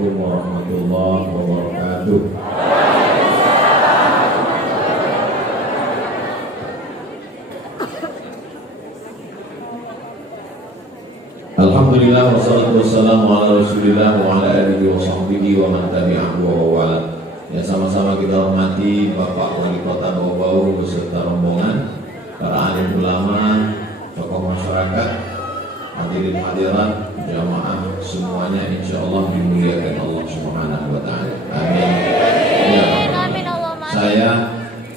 Assalamualaikum warahmatullahi wabarakatuh. Alhamdulillah wassalatu wassalamu ala Rasulillah wa ala alihi wa sahbihi wa man tabi'ahu wa wala. Ya, sama-sama kita hormati Bapak Wali Kota Bau-Bau beserta rombongan, para alim ulama, tokoh masyarakat, hadirin hadirat, jamaah semuanya insyaallah dimuliakan Allah Subhanahu wa taala. Amin. Ya, saya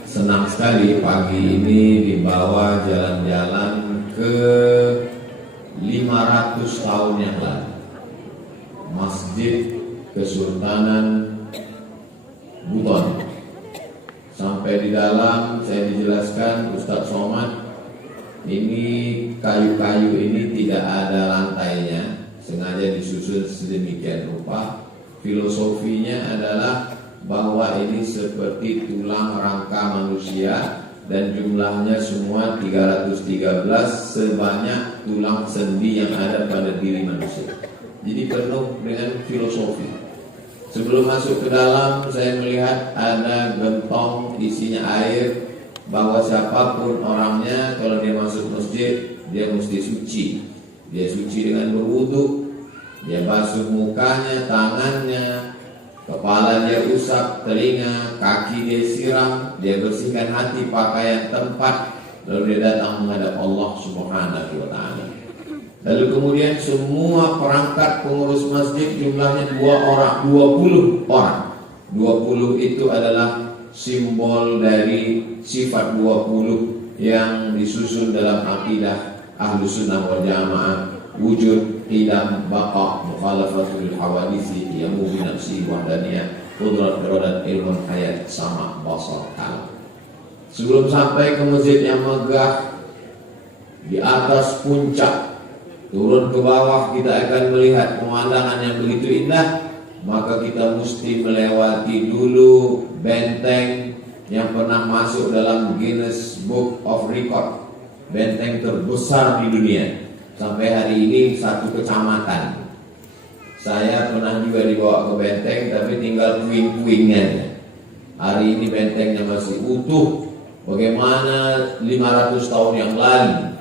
senang sekali pagi ini dibawa jalan-jalan ke 500 tahun yang lalu, Masjid Kesultanan Buton. Sampai di dalam saya dijelaskan Ustadz Somad, ini kayu-kayu ini tidak ada lantainya, sengaja disusun sedemikian rupa. Filosofinya adalah bahwa ini seperti tulang rangka manusia dan jumlahnya semua 313 sebanyak tulang sendi yang ada pada diri manusia. Jadi penuh dengan filosofi. Sebelum masuk ke dalam, saya melihat ada gentong isinya air, bahwa siapapun orangnya kalau dia masuk masjid dia mesti suci. Dia suci dengan berwudu, dia basuh mukanya, tangannya, kepala dia usap, telinga, kaki dia siram, dia bersihkan hati, pakaian, tempat, lalu dia datang menghadap Allah Subhanahu wa taala. Lalu kemudian semua perangkat pengurus masjid jumlahnya 20 orang. 20 itu adalah simbol dari sifat 20 yang disusun dalam akidah Ahlus Sunnah wal Jamaah, wujud, qidam, baqa, mukhalafatul hawadisi, yamu bi nafsi wahdaniyah, qudrat, iradat, ilmu, hayat, sama, basar, kalam. Sebelum sampai ke masjid yang megah di atas puncak, turun ke bawah kita akan melihat pemandangan yang begitu indah, maka kita mesti melewati dulu benteng yang pernah masuk dalam Guinness Book of Record, benteng terbesar di dunia. Sampai hari ini satu kecamatan. Saya pernah juga dibawa ke benteng, tapi tinggal puing-puingnya. Hari ini bentengnya masih utuh. Bagaimana 500 tahun yang lalu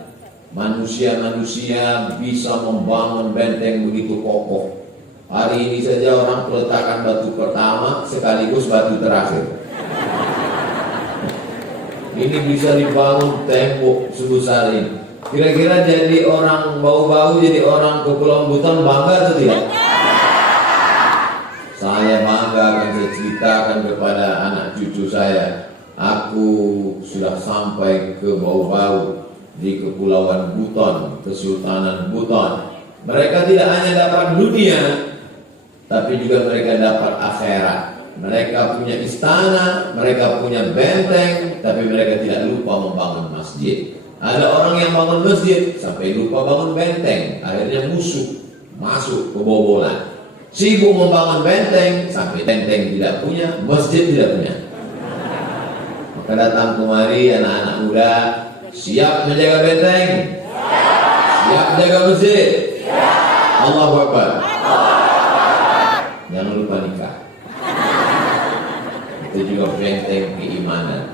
manusia-manusia bisa membangun benteng begitu kokoh. Hari ini saja orang meletakkan batu pertama sekaligus batu terakhir. Ini bisa dibangun tembok sebesar ini. Kira-kira jadi orang Bau-Bau, jadi orang Kepulauan Buton bangga atau tidak? Saya bangga, akan saya ceritakan kepada anak cucu saya. Aku sudah sampai ke Bau-Bau di Kepulauan Buton, Kesultanan Buton. Mereka tidak hanya dapat dunia, tapi juga mereka dapat akhirat. Mereka punya istana, mereka punya benteng, tapi mereka tidak lupa membangun masjid. Ada orang yang bangun masjid sampai lupa bangun benteng, akhirnya musuh masuk kebobolan. Sibuk membangun benteng sampai benteng tidak punya, masjid tidak punya. Maka datang kemari anak-anak muda, siap menjaga benteng? Siap menjaga masjid? Allahu Akbar. Jangan lupa nikah. Itu juga benteng keimanan.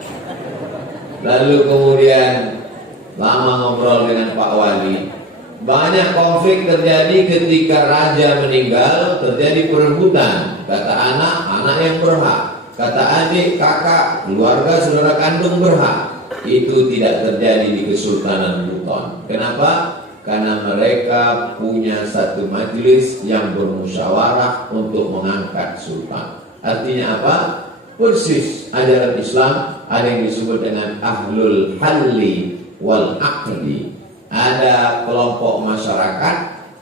Lalu kemudian lama ngobrol dengan Pak Wali. Banyak konflik terjadi ketika raja meninggal, terjadi perebutan. Kata anak yang berhak. Kata adik, kakak, keluarga, saudara kandung berhak. Itu tidak terjadi di Kesultanan Buton. Kenapa? Karena mereka punya satu majelis yang bermusyawarah untuk mengangkat sultan. Artinya apa? Persis ajaran Islam, ada yang disebut dengan Ahlul Halli wal Aqdi. Ada kelompok masyarakat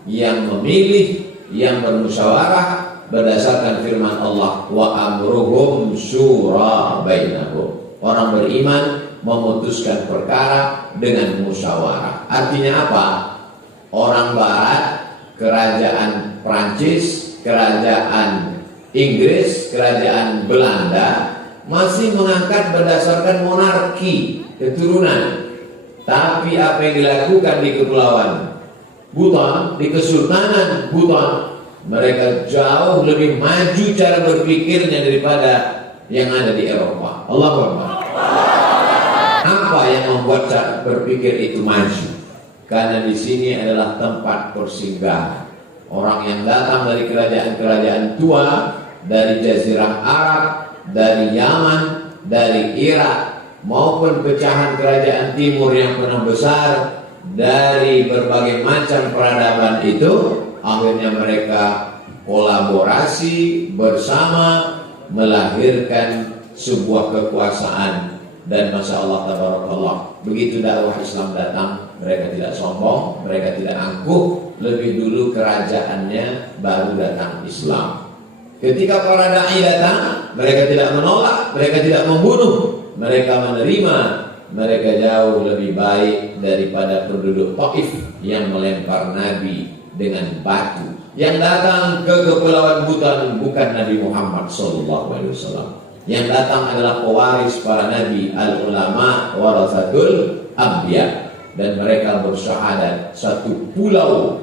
yang memilih, yang bermusyawarah berdasarkan firman Allah, wa amruhum syura bainahum. Orang beriman memutuskan perkara dengan musyawarah. Artinya apa? Orang barat, kerajaan Prancis, kerajaan Inggris, kerajaan Belanda masih mengangkat berdasarkan monarki keturunan. Tapi apa yang dilakukan di Kepulauan Buton, di Kesultanan Buton, Mereka jauh lebih maju cara berpikirnya daripada yang ada di Eropa. Allahu Akbar. Apa yang membuat cara berpikir itu maju? Karena di sini adalah tempat persinggahan orang yang datang dari kerajaan-kerajaan tua, dari Jazirah Arab, dari Yaman, dari Irak, maupun pecahan kerajaan timur yang pernah besar, dari berbagai macam peradaban itu. Akhirnya mereka kolaborasi bersama melahirkan sebuah kekuasaan. Dan Masya Allah tabarakallah, begitu dakwah Islam datang, mereka tidak sombong, mereka tidak angkuh. Lebih dulu kerajaannya, baru datang Islam. Ketika para da'i datang, mereka tidak menolak, mereka tidak membunuh, mereka menerima. Mereka jauh lebih baik daripada penduduk Taif yang melempar Nabi dengan batu. Yang datang ke Kepulauan Buton bukan Nabi Muhammad SAW. Yang datang adalah pewaris para nabi, al-ulama warasatul anbiya, dan mereka bersyahadat satu pulau,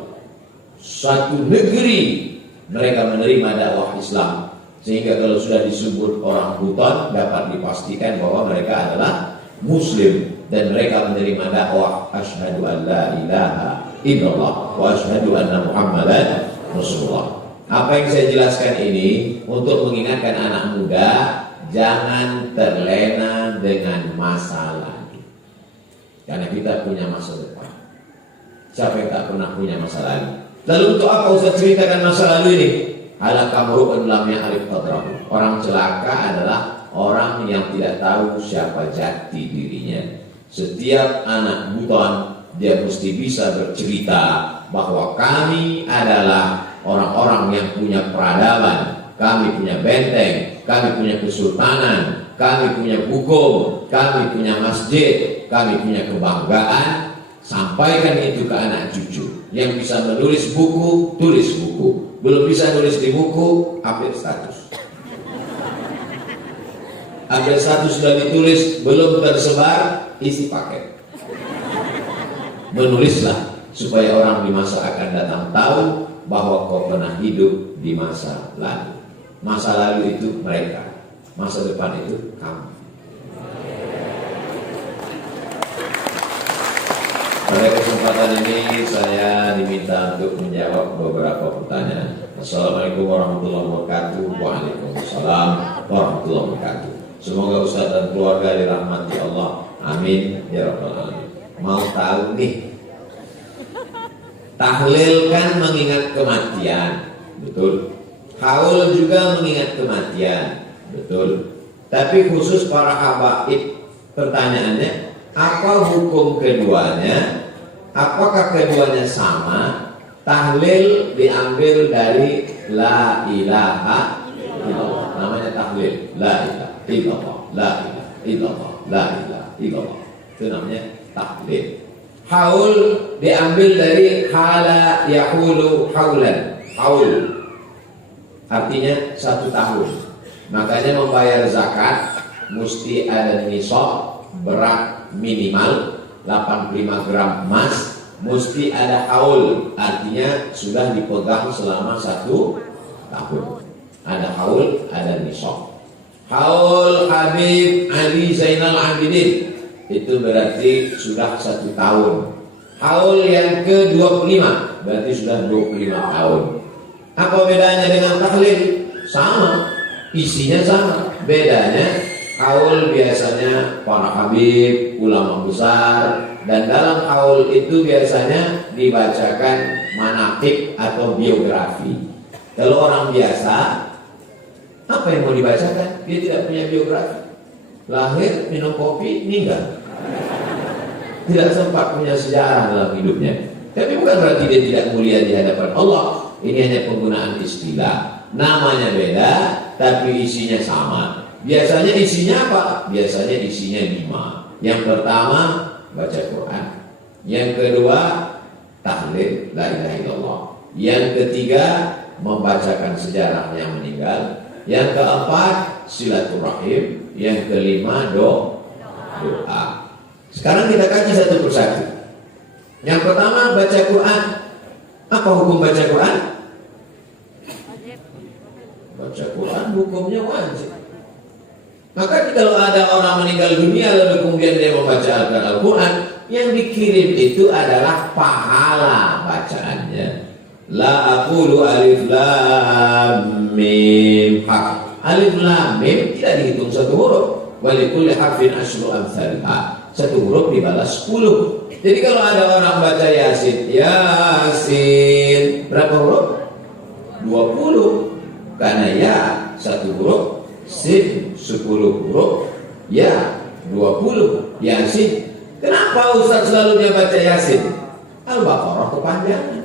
satu negeri mereka menerima dakwah Islam. Sehingga kalau sudah disebut orang Buton dapat dipastikan bahwa mereka adalah Muslim dan mereka menerima dakwah asyhadu an la ilaha illallah wa asyhadu anna Muhammadan Rasulullah. Apa yang saya jelaskan ini untuk mengingatkan anak muda, jangan terlena dengan masa lalu. Karena kita punya masa depan. Siapa yang tak pernah punya masa lalu? Lalu untuk apa Ustaz ceritakan masa lalu ini? Halakamru'un lam ya'rif qadrahu. Orang celaka adalah orang yang tidak tahu siapa jati dirinya. Setiap anak Buton dia mesti bisa bercerita bahwa kami adalah orang-orang yang punya peradaban, kami punya benteng, kami punya kesultanan, kami punya hukum, kami punya masjid, kami punya kebanggaan. Sampaikan itu ke anak cucu. Yang bisa menulis buku, tulis buku. Belum bisa nulis di buku, update status. Update status sudah ditulis, belum tersebar, isi paket. Menulislah supaya orang di masa akan datang tahu bahwa kau pernah hidup di masa lalu. Masa lalu itu mereka, masa depan itu kamu. Pada kesempatan ini saya diminta untuk menjawab beberapa pertanyaan. Assalamualaikum warahmatullahi wabarakatuh. Waalaikumsalam warahmatullahi wabarakatuh. Semoga Ustaz dan keluarga dirahmati Allah. Amin ya rabbal alamin. Mau tahu nih, tahlil kan mengingat kematian, betul. Haul juga mengingat kematian, betul. Tapi khusus para habaib, pertanyaannya, apa hukum keduanya? Apakah keduanya sama? Tahlil diambil dari la ilaha illallah. Namanya tahlil, la ilaha illallah, la ilaha illallah, la ilaha illallah. Itu namanya tahlil. Haul diambil dari hala yahulu haulan. Haul artinya 1 tahun. Makanya membayar zakat mesti ada nisab, berat minimal 85 gram emas, mesti ada haul, artinya sudah dipegang selama 1 tahun. Ada haul, ada nisab. Haul Habib Ali Zainal Abidin itu berarti sudah 1 tahun. Haul yang ke-25 berarti sudah 25 tahun. Apa bedanya dengan tahlil? Sama, isinya sama. Bedanya haul biasanya para habib, ulama besar, dan dalam haul itu biasanya dibacakan manaqib atau biografi. Kalau orang biasa, apa yang mau dibacakan? Dia tidak punya biografi. Lahir, minum kopi, meninggal. Tidak sempat punya sejarah dalam hidupnya. Tapi bukan berarti dia tidak mulia di hadapan Allah. Ini hanya penggunaan istilah. Namanya beda, tapi isinya sama. Biasanya isinya apa? Biasanya isinya 5. Yang pertama, baca Quran. Yang kedua, tahlil, la ilaha illallah. Yang ketiga, membacakan sejarah yang meninggal. Yang keempat, silaturahim. Yang kelima, doa. Sekarang kita kaji satu persatu. Yang pertama, baca Quran. Apa hukum baca Quran? Baca Quran hukumnya wajib. Maka kalau ada orang meninggal dunia lalu kemudian dia membaca Al-Quran, yang dikirim itu adalah pahala bacaannya. La aqulu alif lam mim harf. Alif lam mim tidak dihitung satu huruf. Wa likulli harfin asyru amsalha. Satu huruf dibalas 10. Jadi kalau ada orang baca Yasin, Yasin berapa huruf? 20. Karena ya satu huruf, sin 10 huruf, ya 20. Yasin. Kenapa Ustaz selalu dia baca Yasin? Al-Baqarah kepanjangan.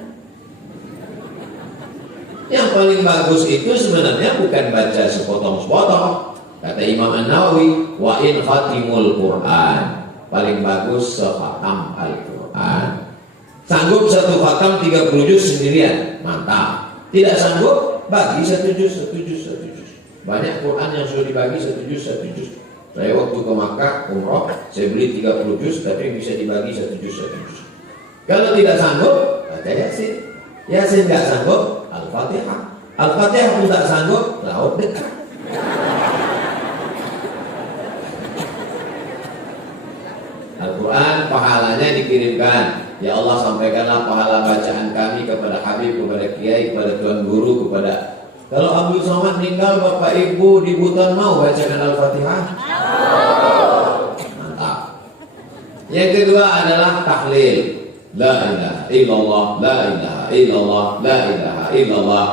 Yang paling bagus itu sebenarnya bukan baca sepotong-sepotong. Kata Imam An-Nawawi, wa in khatimul Quran. Paling bagus sekhatam Al-Quran. Sanggup satu khatam 30 juz sendirian, mantap. Tidak sanggup, bagi satu juz. Banyak Quran yang sudah dibagi satu juz. Saya waktu ke Makkah umroh, saya beli 30 juz, tapi bisa dibagi satu juz. Kalau tidak sanggup, baca Yasin. Yasin tidak sanggup, Al-Fatihah. Al-Fatihah pun tak sanggup, laut dekat. Al-Quran pahalanya dikirimkan. Ya Allah, sampaikanlah pahala bacaan kami kepada Habib, kepada Kiai, kepada Tuan Guru, kepada... Kalau Abdul Somad meninggal, Bapak Ibu di Buton mau bacakan Al-Fatihah? Mantap. Yang kedua adalah tahlil. La ilaha illallah, la ilaha illallah, la ilaha illallah.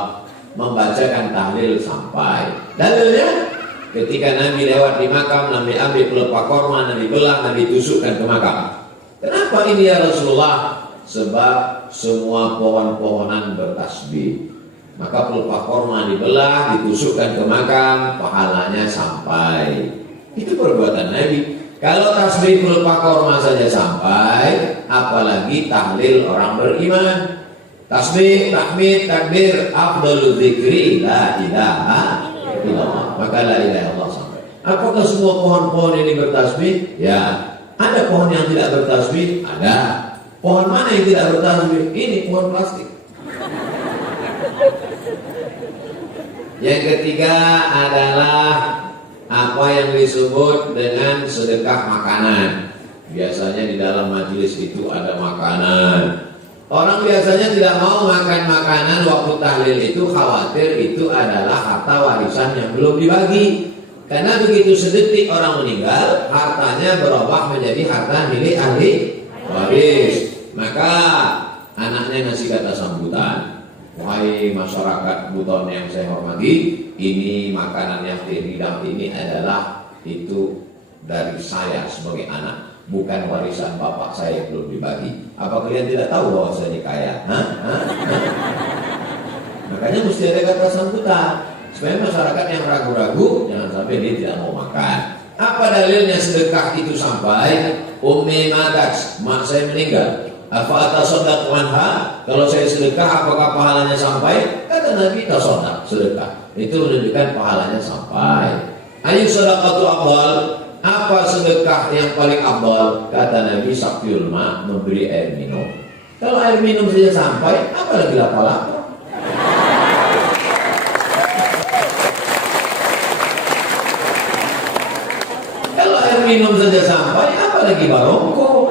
Membacakan tahlil sampai. Dalilnya, ketika Nabi lewat di makam, Nabi ambil pelepah korma, Nabi belah, Nabi tusukkan ke makam. Kenapa ini ya Rasulullah? Sebab semua pohon-pohonan bertasbih. Maka pelepah korma dibelah, ditusukkan ke makam, pahalanya sampai. Itu perbuatan Nabi. Kalau tasbih pelepah korma saja sampai, apalagi tahlil orang beriman. Tasbih, tahmid, takbir, afdalu dzikri la ilaha illallah. Maka la ilaha illallah sampai. Apakah semua pohon-pohon ini bertasbih? Ya. Ada pohon yang tidak bertasbih? Ada. Pohon mana yang tidak bertasbih? Ini pohon plastik. Yang ketiga adalah apa yang disebut dengan sedekah makanan. Biasanya di dalam majelis itu ada makanan. Orang biasanya tidak mau makan makanan waktu tahlil itu, khawatir itu adalah harta warisan yang belum dibagi. Karena begitu sedetik orang meninggal, hartanya berubah menjadi harta milik ahli waris. Maka anaknya ngasih kata sambutan. Wahai masyarakat Buton yang saya hormati, ini makanan yang dihidang ini adalah itu dari saya sebagai anak, bukan warisan bapak saya yang belum dibagi. Apa kalian tidak tahu bahwa saya ini kaya? Makanya mesti ada kata sambutan supaya masyarakat yang ragu-ragu jangan sampai dia tidak mau makan. Apa dalilnya sedekah itu sampai? Ummi matat, mak saya meninggal. Apa tasaddaq anha? Kalau saya sedekah apakah pahalanya sampai? Kata Nabi tasaddaq, sedekah. Itu menunjukkan pahalanya sampai. Ayu sedekatu afdal. Apa sedekah yang paling afdal? Kata Nabi saktiul ma, memberi air minum. Kalau air minum saja sampai, apalagi lapar-lapar. Kalau air minum saja sampai, apalagi barongko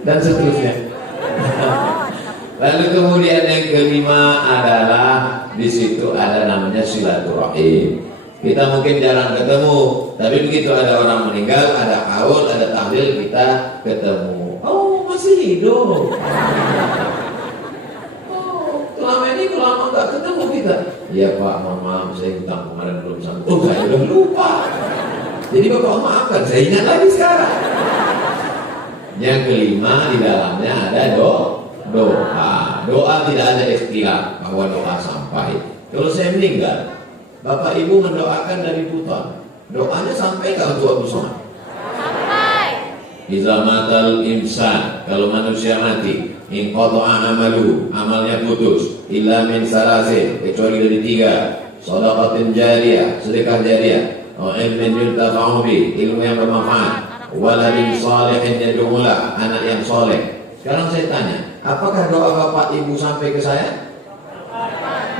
dan seterusnya. Lalu kemudian yang kelima adalah di situ ada namanya silaturahim. Kita mungkin jarang ketemu, tapi begitu ada orang meninggal, ada haul, ada tahlil, kita ketemu. Oh, masih hidup. Oh, selama ini kalau lama nggak ketemu kita. Iya Pak, mohon maaf, saya hutang kemarin belum sanggup. Oh, saya udah lupa. Jadi Bapak maafkan, saya ingat lagi sekarang. Yang kelima di dalamnya ada doa. Doa tidak ada ikhtilaf bahwa doa sampai. Kalau saya meninggal, Bapak Ibu mendoakan dari Buton, doanya sampai ke untuk Abu Somad? Sampai. Iza matal insan, kalau manusia mati, in qata'a amalu, amalnya putus, illa min salasin, kecuali dari 3, shadaqatin jariyah, sedekah jariyah, wa ilmin yuntafa'u bi, ilmu yang bermanfaat, waladin salihin yad'ulah, anak yang soleh. Sekarang saya tanya, apakah doa Bapak Ibu sampai ke saya?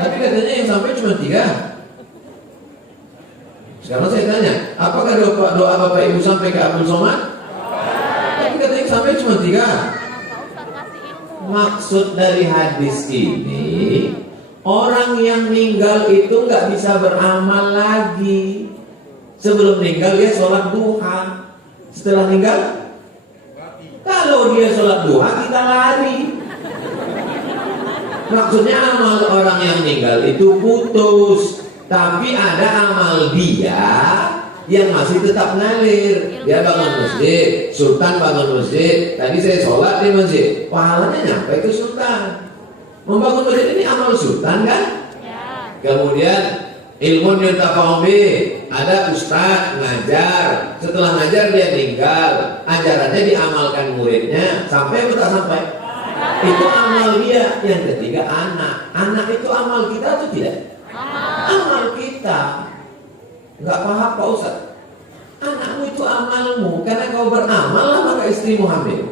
Tapi katanya yang sampai cuma 3. Sekarang saya tanya, apakah doa Bapak Ibu sampai ke Abdul Somad? Tapi katanya yang sampai cuma 3. Maksud dari hadis ini, orang yang meninggal itu nggak bisa beramal lagi. Sebelum meninggal dia sholat duha. Setelah meninggal, kalau dia sholat duha kita lari. Maksudnya amal orang yang meninggal itu putus, tapi ada amal dia yang masih tetap ngalir. Dia bangun masjid, Sultan bangun masjid. Tadi saya sholat di masjid, pahalanya nyampe ke Sultan. Membangun masjid ini amal Sultan kan? Ya. Kemudian ilmu yuntafa'u bih, ada ustaz ngajar. Setelah ngajar dia tinggal, ajarannya diamalkan muridnya sampai atau tak sampai? Itu amal dia. Yang ketiga anak itu amal kita atau tidak? Amal kita. Enggak paham Pak Ustaz. Anakmu itu amalmu, karena kau beramal lah maka istrimu hamil.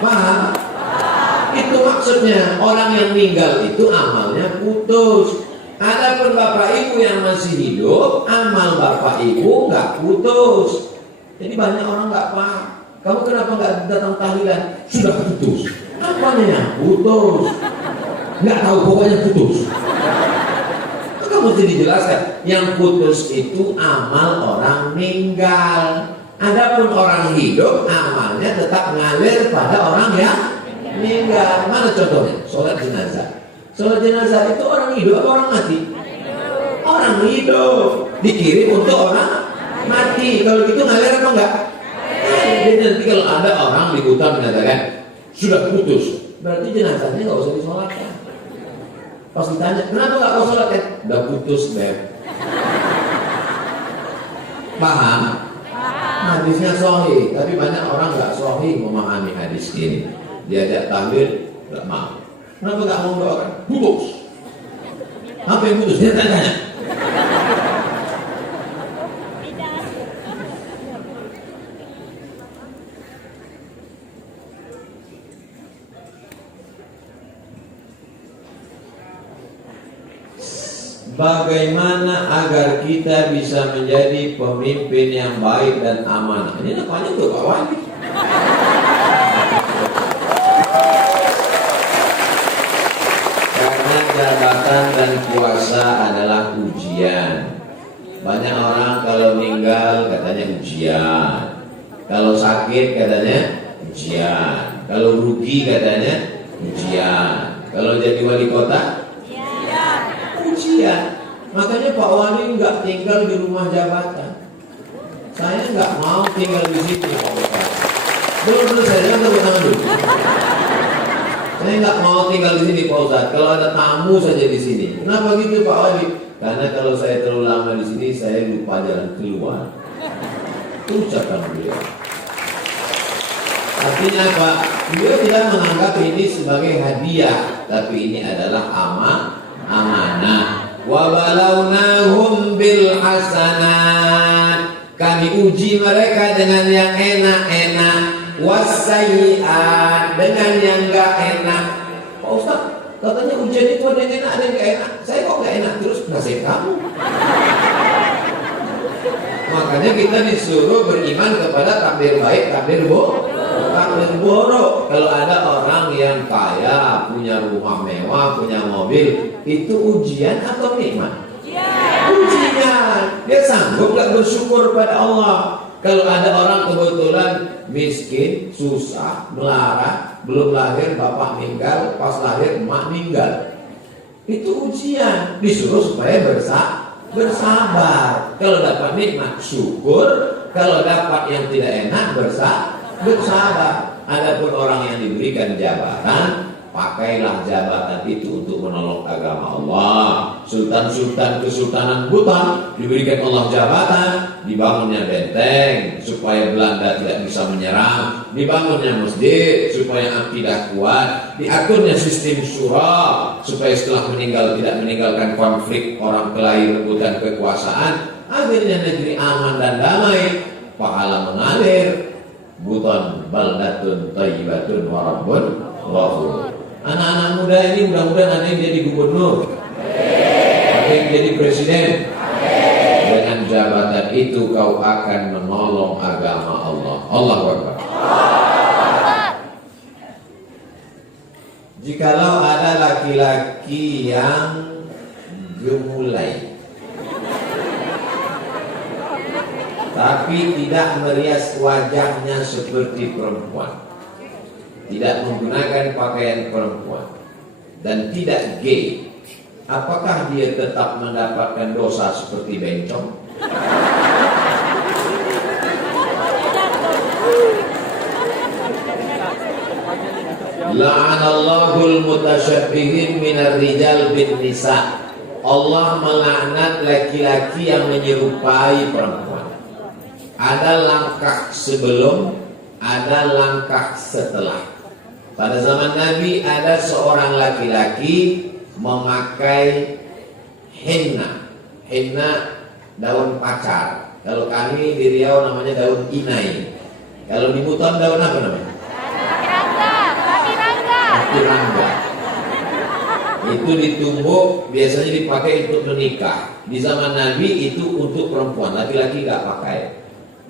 Paham? Itu maksudnya, orang yang meninggal itu amalnya putus. Adapun Bapak Ibu yang masih hidup, amal Bapak Ibu nggak putus. Jadi banyak orang nggak paham. Kamu kenapa nggak datang tahlilan? Sudah putus. Apanya? Putus. Nggak tahu, pokoknya putus. Maka mesti dijelaskan. Yang putus itu amal orang meninggal. Adapun orang hidup, amalnya tetap ngalir pada orang yang meninggal. Mana contohnya? Sholat jenazah. Sholat jenazah itu orang hidup atau orang mati? Orang hidup. Dikirim untuk orang mati. Kalau gitu ngalir apa enggak? Jadi nanti kalau ada orang di hutan mengatakan sudah putus, berarti jenazahnya nggak usah disolatkan. Pas ditanya, kenapa nggak kau sholatkan? Udah putus, Beb. Paham? Hadisnya sahih, tapi banyak orang nggak sahih memahami hadis ini. Diajak tahlil, nggak mau. Kenapa nggak mau doakan? Putus. Apa yang putus? Dia tanya. Bagaimana agar kita bisa menjadi pemimpin yang baik dan amanah? Ini namanya untuk Pak Wali. Karena jabatan dan kuasa adalah ujian. Banyak orang kalau meninggal katanya ujian, kalau sakit katanya ujian, kalau rugi katanya ujian, kalau jadi wali kota ujian. Makanya Pak Wali nggak tinggal di rumah jabatan. Saya nggak mau tinggal di sini Pak Ustaz. Belum saya tepuk tangan dulu. Saya nggak mau tinggal di sini Pak Ustaz. Kalau ada tamu saja di sini. Kenapa gitu Pak Wali? Karena kalau saya terlalu lama di sini saya lupa jalan keluar. Itu ucapan beliau. Artinya apa? Beliau tidak menganggap ini sebagai hadiah, tapi ini adalah amanah. Wa balawnahum bil hasanat. Kami uji mereka dengan yang enak-enak, wasayyi'at, dengan yang enggak enak. Pak Ustaz, katanya ujian itu ada yang enak, ada yang enggak enak. Saya kok enggak enak terus nasib kamu. Makanya kita disuruh beriman kepada takdir baik, takdir buruk. Kalau ada orang yang kaya, punya rumah mewah, punya mobil, itu ujian atau nikmat? Ujian. Dia sanggup gak bersyukur pada Allah. Kalau ada orang kebetulan miskin, susah, melarat, belum lahir bapak meninggal, pas lahir emak meninggal, itu ujian. Disuruh supaya bersabar. Kalau dapat nikmat syukur, kalau dapat yang tidak enak bersabar. Adapun orang yang diberikan jabatan, pakailah jabatan itu untuk menolong agama Allah. Sultan-sultan kesultanan Buton diberikan Allah jabatan, dibangunnya benteng supaya Belanda tidak bisa menyerang, dibangunnya masjid supaya akidah kuat, diaturnya sistem syura supaya setelah meninggal tidak meninggalkan konflik orang kelahi rebutan kekuasaan. Akhirnya negeri aman dan damai, pahala mengalir. Buton baldatun thayyibatun wa rabbun ghafur. Anak-anak muda ini mudah-mudahan ada yang jadi gubernur, ada yang jadi presiden. Dengan jabatan itu kau akan menolong agama Allah. Allahu Akbar. Jikalau ada laki-laki yang gemulai tapi tidak merias wajahnya seperti perempuan, tidak menggunakan pakaian perempuan, dan tidak gay, apakah dia tetap mendapatkan dosa seperti bencong? La'anallahul mutasyabbihin minar rijal bin nisa. Allah melaknat laki-laki yang menyerupai perempuan. Ada langkah sebelum, ada langkah setelah. Pada zaman Nabi ada seorang laki-laki memakai henna. Henna daun pacar. Kalau kami di Riau namanya daun inai. Kalau di Buton daun apa namanya? Rangga. Itu ditumbuk, biasanya dipakai untuk menikah. Di zaman Nabi itu untuk perempuan, laki-laki gak pakai.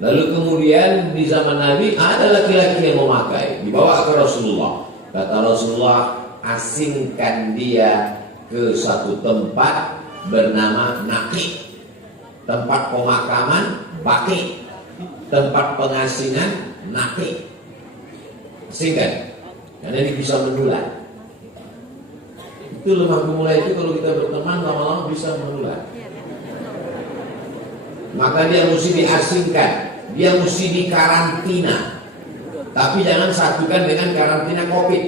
Lalu kemudian di zaman Nabi ada laki-laki yang memakai, dibawa ke Rasulullah. Kata Rasulullah, asingkan dia ke satu tempat bernama Naqi, tempat pemakaman Baqi, tempat pengasingan Naqi. Asingkan. Karena ini bisa menular. Itu lemah gemulai itu kalau kita berteman lama-lama bisa menular. Maka dia mesti diasingkan, dia mesti dikarantina. Tapi jangan satukan dengan karantina COVID.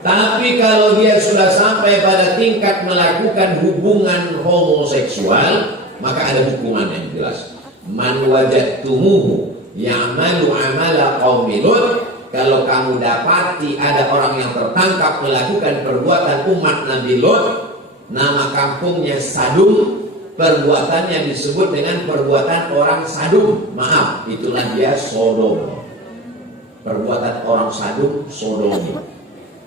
Tapi kalau dia sudah sampai pada tingkat melakukan hubungan homoseksual, maka ada hukuman yang jelas. Man wajadtumuhu ya'malu amala qaumi Lut. Kalau kamu dapati ada orang yang tertangkap melakukan perbuatan umat Nabi Lut, nama kampungnya Sadum, perbuatannya disebut dengan perbuatan orang Sadum. Maaf, itulah dia Sodom. Perbuatan orang Sadum, Sodomi.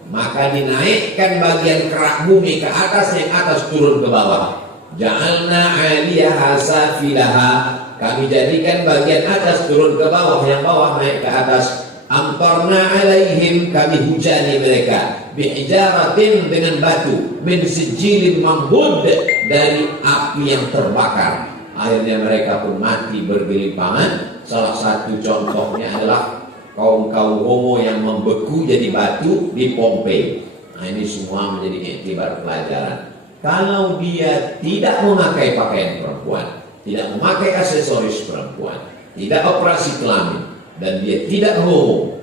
Maka dinaikkan bagian kerak bumi ke atas, yang atas turun ke bawah. Ja'alna 'aliyaha safilaha. Kami jadikan bagian atas turun ke bawah, yang bawah naik ke atas. Amtarna alaihim, kami hujani mereka bihijaratin, dengan batu, min sijilin mambud, dari api yang terbakar. Akhirnya mereka pun mati bergelimpangan. Salah satu contohnya adalah kaum-kaum homo yang membeku jadi batu di Pompei. Nah, ini semua menjadi iktibar pelajaran. Kalau dia tidak memakai pakaian perempuan, tidak memakai aksesoris perempuan, tidak operasi kelamin, dan dia tidak homo,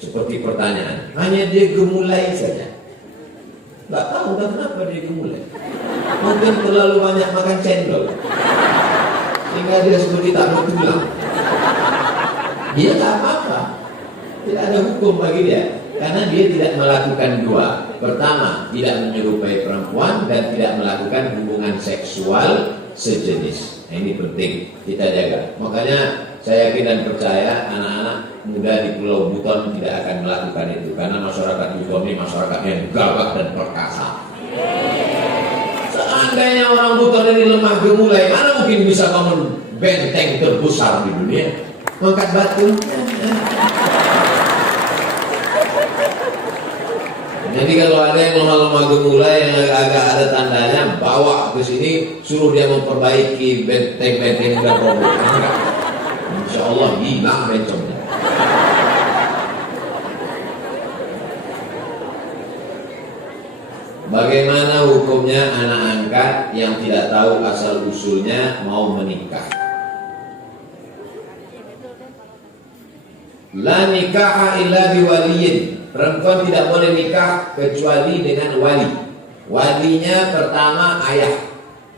seperti pertanyaan, hanya dia gemulai saja. Gak tahu kenapa dia gemulai. Mungkin terlalu banyak makan cendol, sehingga dia seperti tak bertulang. Dia tak apa-apa, tidak ada hukum bagi dia, karena dia tidak melakukan dua. Pertama, tidak menyerupai perempuan, dan tidak melakukan hubungan seksual sejenis. Nah, ini penting kita jaga. Makanya saya yakin dan percaya anak-anak muda di Pulau Buton tidak akan melakukan itu, karena masyarakat Buton ini masyarakat yang gagah dan perkasa. Seandainya orang Buton ini lemah gemulai, mana mungkin bisa bangun benteng terbesar di dunia, mengangkat batu. Jadi kalau ada yang lemah-lemah gemulai yang agak ada tandanya, bawa ke sini, suruh dia memperbaiki benteng-benteng yang roboh. Insya Allah hilang bencongnya. Bagaimana hukumnya anak angkat yang tidak tahu asal usulnya mau menikah? La nikaha illa biwaliyin. Perempuan tidak boleh nikah kecuali dengan wali. Walinya pertama ayah.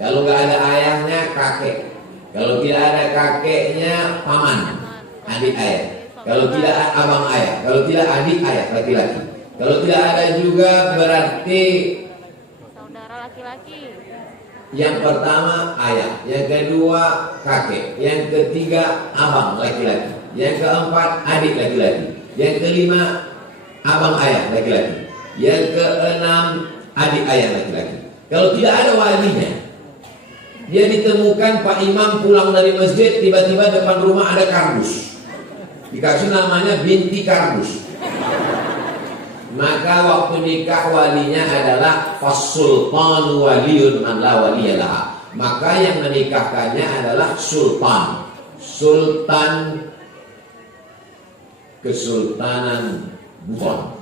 Kalau nggak ada ayahnya kakek. Kalau tidak ada kakeknya paman, adik ayah. Kalau tidak abang ayah. Kalau tidak adik ayah laki-laki. Kalau tidak ada juga berarti saudara laki-laki. Yang pertama ayah, yang kedua kakek, yang ketiga abang laki-laki, yang keempat adik laki-laki, yang kelima abang ayah laki-laki. Yang keenam, adik ayah laki-laki. Kalau tidak ada walinya, dia ditemukan Pak Imam pulang dari masjid, tiba-tiba depan rumah ada kardus, dikasih namanya binti kardus. Maka waktu nikah walinya adalah fasultan waliyun man la waliyalah. Maka yang menikahkannya adalah sultan. Sultan Kesultanan Buton.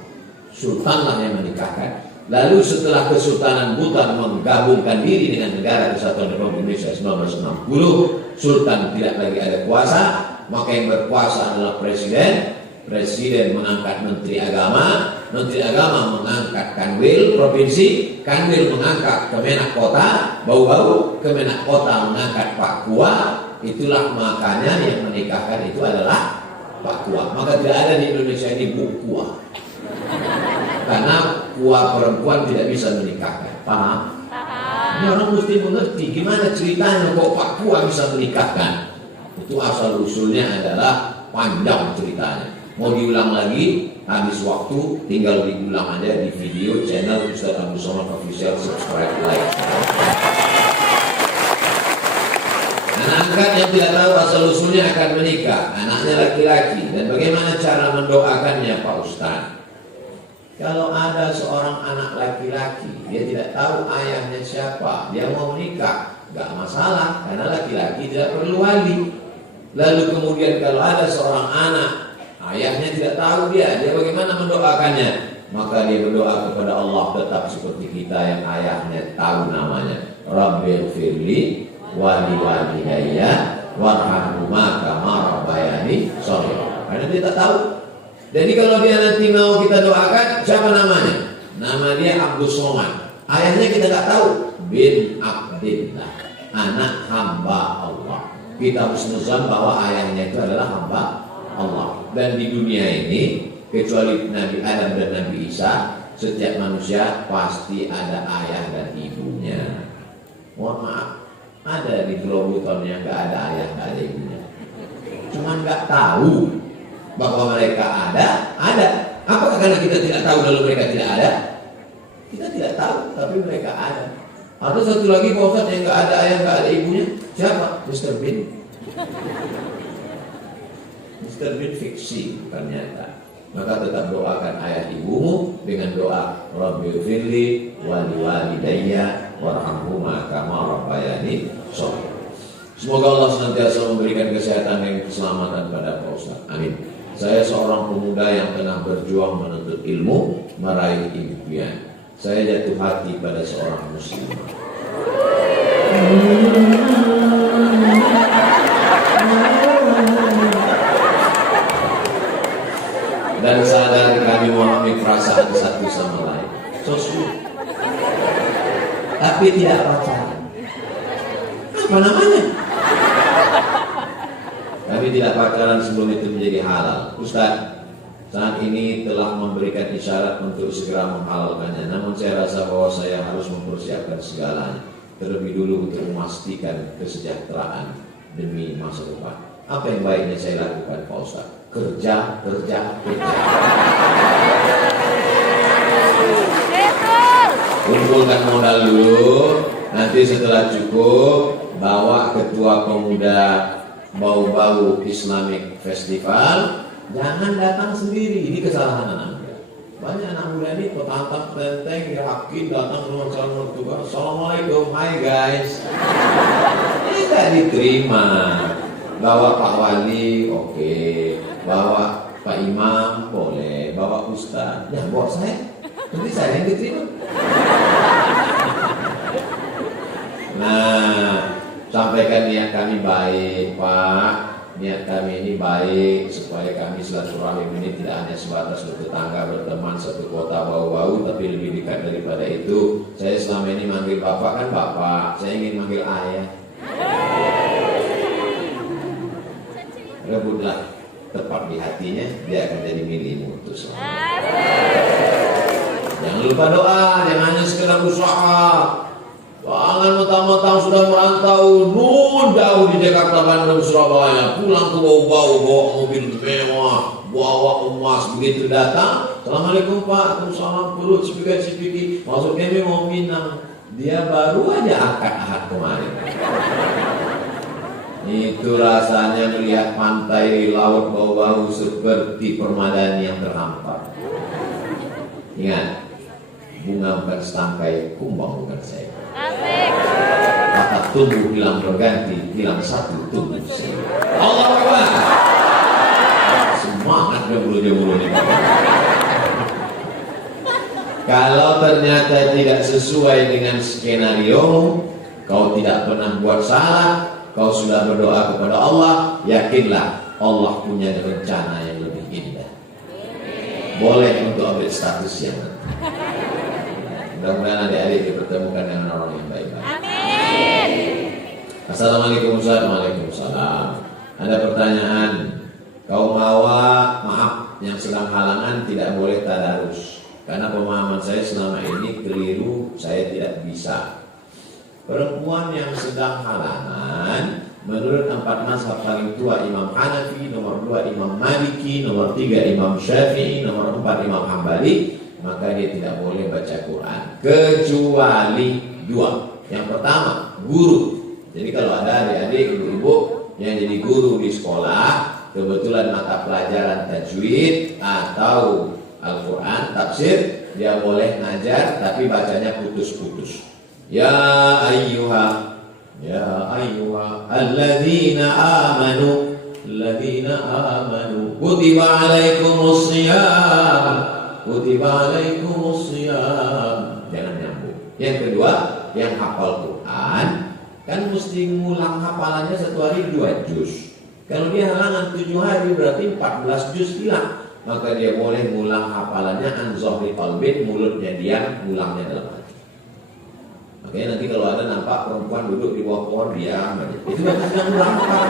Sultanlah yang menikahkan. Lalu setelah Kesultanan Buton menggabungkan diri dengan Negara Kesatuan Republik Indonesia 1960, Sultan tidak lagi ada kuasa, maka yang berkuasa adalah presiden. Presiden mengangkat Menteri Agama, Menteri Agama mengangkat Kanwil Provinsi, Kanwil mengangkat Kemenak Kota, bau-bau Kemenak Kota mengangkat Pak Kua. Itulah makanya yang menikahkan itu adalah Pak Kua. Maka tidak ada di Indonesia ini Bu Kua, karena Kua perempuan tidak bisa menikahkan. Paham? Ini orang mesti mengerti gimana ceritanya kok Pak Kua bisa menikahkan. Itu asal usulnya adalah panjang ceritanya. Mau diulang lagi, habis waktu, tinggal diulang aja di video channel Ustaz Abdul Somad Official, subscribe, like. Anak angkat yang tidak tahu asal usulnya akan menikah, anaknya laki-laki, dan bagaimana cara mendoakannya Pak Ustaz? Kalau ada seorang anak laki-laki, dia tidak tahu ayahnya siapa, dia mau menikah, gak masalah, karena laki-laki tidak perlu wali. Lalu kemudian kalau ada seorang anak, ayahnya tidak tahu dia bagaimana mendoakannya? Maka dia berdoa kepada Allah tetap seperti kita yang ayahnya tahu namanya. Rabbil firli wali walidayya warhamhuma kama rabbayani shaghira. Karena dia tak tahu. Jadi kalau dia nanti mau kita doakan, siapa namanya? Nama dia Abdul Somad. Ayahnya kita tak tahu. Bin Abdillah, anak hamba Allah. Kita husnuzan bahwa ayahnya itu adalah hamba Allah. Dan di dunia ini, kecuali Nabi Adam dan Nabi Isa, setiap manusia pasti ada ayah dan ibunya. Mohon maaf, ada di Pulau Buton yang gak ada ayah, gak ada ibunya. Cuman gak tahu bahwa mereka ada. Apakah karena kita tidak tahu lalu mereka tidak ada? Kita tidak tahu, tapi mereka ada. Ada satu lagi Pak Ustaz yang gak ada ayah, gak ada ibunya. Siapa? Mr. Bean. Mr. Bean fiksi, bukan nyata. Maka tetap doakan ayah ibumu dengan doa Rabbil firli wali walidayya warhamhuma kama rabbayani shaghira. Semoga Allah senantiasa memberikan kesehatan dan keselamatan pada Pak Ustaz. Amin. Saya seorang pemuda yang tengah berjuang menuntut ilmu, meraih impian. Saya jatuh hati pada seorang muslim. Dan sadar kami memahami perasaan satu sama lain. So sweet. Tapi tidak pacaran. Apa namanya? Kami tidak pacaran sebelum itu menjadi halal. Ustaz, saat ini telah memberikan isyarat untuk segera menghalalkannya. Namun saya rasa bahwa saya harus mempersiapkan segalanya. Terlebih dulu untuk memastikan kesejahteraan demi masa depan. Apa yang baiknya saya lakukan Pak Ustaz? Kerja. Kumpulkan modal dulu. Nanti setelah cukup, bawa ketua pemuda Bau-Bau Islamic Festival. Jangan datang sendiri. Ini kesalahan anak muda. Banyak anak muda ini petantang tenteng, yakin datang ke rumah calon mertua. Assalamualaikum, hi guys. Ini tidak diterima. Bawa Pak Wali, oke. Bawa Pak Imam, boleh. Bawa Ustaz, ya bawa saya. Nanti saya yang diterima. Nah, sampaikan niat kami baik, Pak. Niat kami ini baik supaya kami silaturahim ini tidak hanya sebatas bertetangga, berteman satu kota bau-bau, tapi lebih dekat daripada itu. Saya selama ini manggil Bapak kan Bapak, saya ingin manggil Ayah. Rebutlah tepat di hatinya, dia akan jadi milikmu untuk selamanya. Jangan lupa doa, jangan hanya sekedar usaha. Jangan mentang-mentang sudah merantau jauh di Jakarta, Bandung, Surabaya, pulang ke Bau-Bau bawa mobil mewah, bawa emas, begitu datang Assalamualaikum Pak, Waalaikumsalam, perut sepiki. Maksudnya ini mau Minang. Dia baru aja akad ahad kemarin. Itu rasanya melihat pantai laut bau-bau seperti permadani yang terhampar. Ingat, bunga bukan setangkai, kumbang bukan seekor. Asik. Kata tumbuh hilang berganti, hilang satu tumbuh seekor. Allah Akbar. Semangat jomblo-jomblo ini. Kalau ternyata tidak sesuai dengan skenario, kau tidak pernah buat salah, kau sudah berdoa kepada Allah, yakinlah Allah punya rencana yang lebih indah. Boleh untuk ambil status yang mudah-mudahan adik-adik dipertemukan dengan orang yang baik-baik. Amin. Assalamualaikum Ustaz. Waalaikumsalam. Ada pertanyaan, kaum hawa, maaf, yang sedang halangan tidak boleh tadarus. Karena pemahaman saya selama ini keliru, saya tidak bisa. Perempuan yang sedang halangan, menurut 4 mazhab paling tua Imam Hanafi, nomor 2 Imam Maliki, nomor 3 Imam Syafi'i, nomor 4 Imam Hambali, maka dia tidak boleh baca Quran kecuali 2. Yang pertama, guru. Jadi kalau ada adik-adik, ibu-ibu yang jadi guru di sekolah, kebetulan mata pelajaran tajwid atau Al-Quran, tafsir, dia boleh ngajar tapi bacanya putus-putus. Ya ayyuha alladzina amanu kutiba alaikumus shiyam. Jangan nyambung. Yang kedua, yang hafal Quran kan mesti ngulang hafalannya 1 hari 2 juz. Kalau dia halangan 7 hari berarti 14 juz hilang. Maka dia boleh ngulang hafalannya an zahri qalbin, mulutnya diam, ngulangnya dalam hati. Makanya nanti kalau ada nampak perempuan duduk di bawah pohon diam aja, itu berarti sedang ngulang hafal.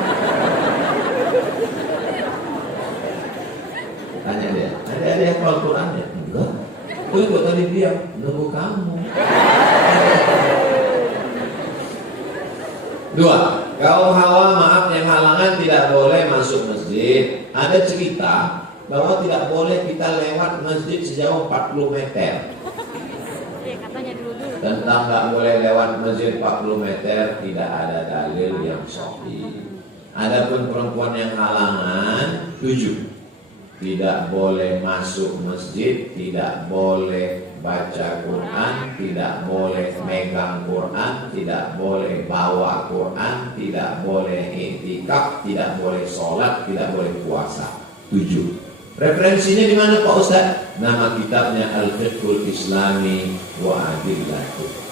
Tanya dia, ada hafal Qurannya? Enggak. Oh, kok tadi diam? Nunggu kamu. 2. Kaum hawa, maaf, yang halangan tidak boleh masuk masjid. Ada cerita bahwa tidak boleh kita lewat masjid sejauh 40 meter. Katanya dulu. Tentang nggak boleh lewat masjid 40 meter tidak ada dalil yang sahih. Adapun perempuan yang halangan 7, tidak boleh masuk masjid, tidak boleh baca Quran, tidak boleh megang Quran, tidak boleh bawa Quran, tidak boleh i'tikaf, tidak boleh sholat, tidak boleh puasa. 7. Referensinya di mana Pak Ustaz? Nama kitabnya Al-Fiqhul Islami wa Adillatuh.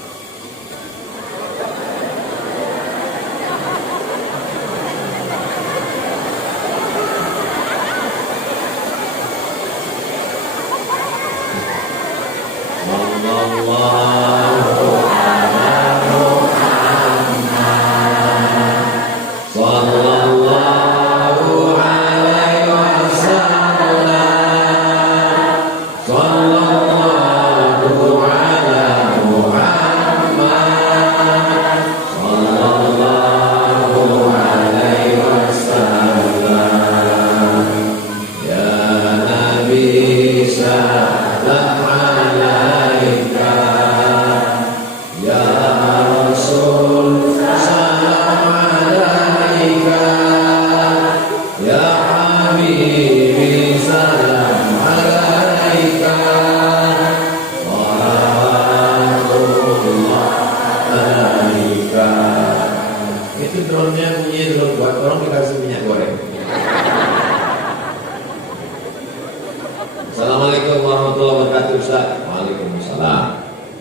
Assalamualaikum warahmatullahi wabarakatuh Ustaz. Waalaikumsalam.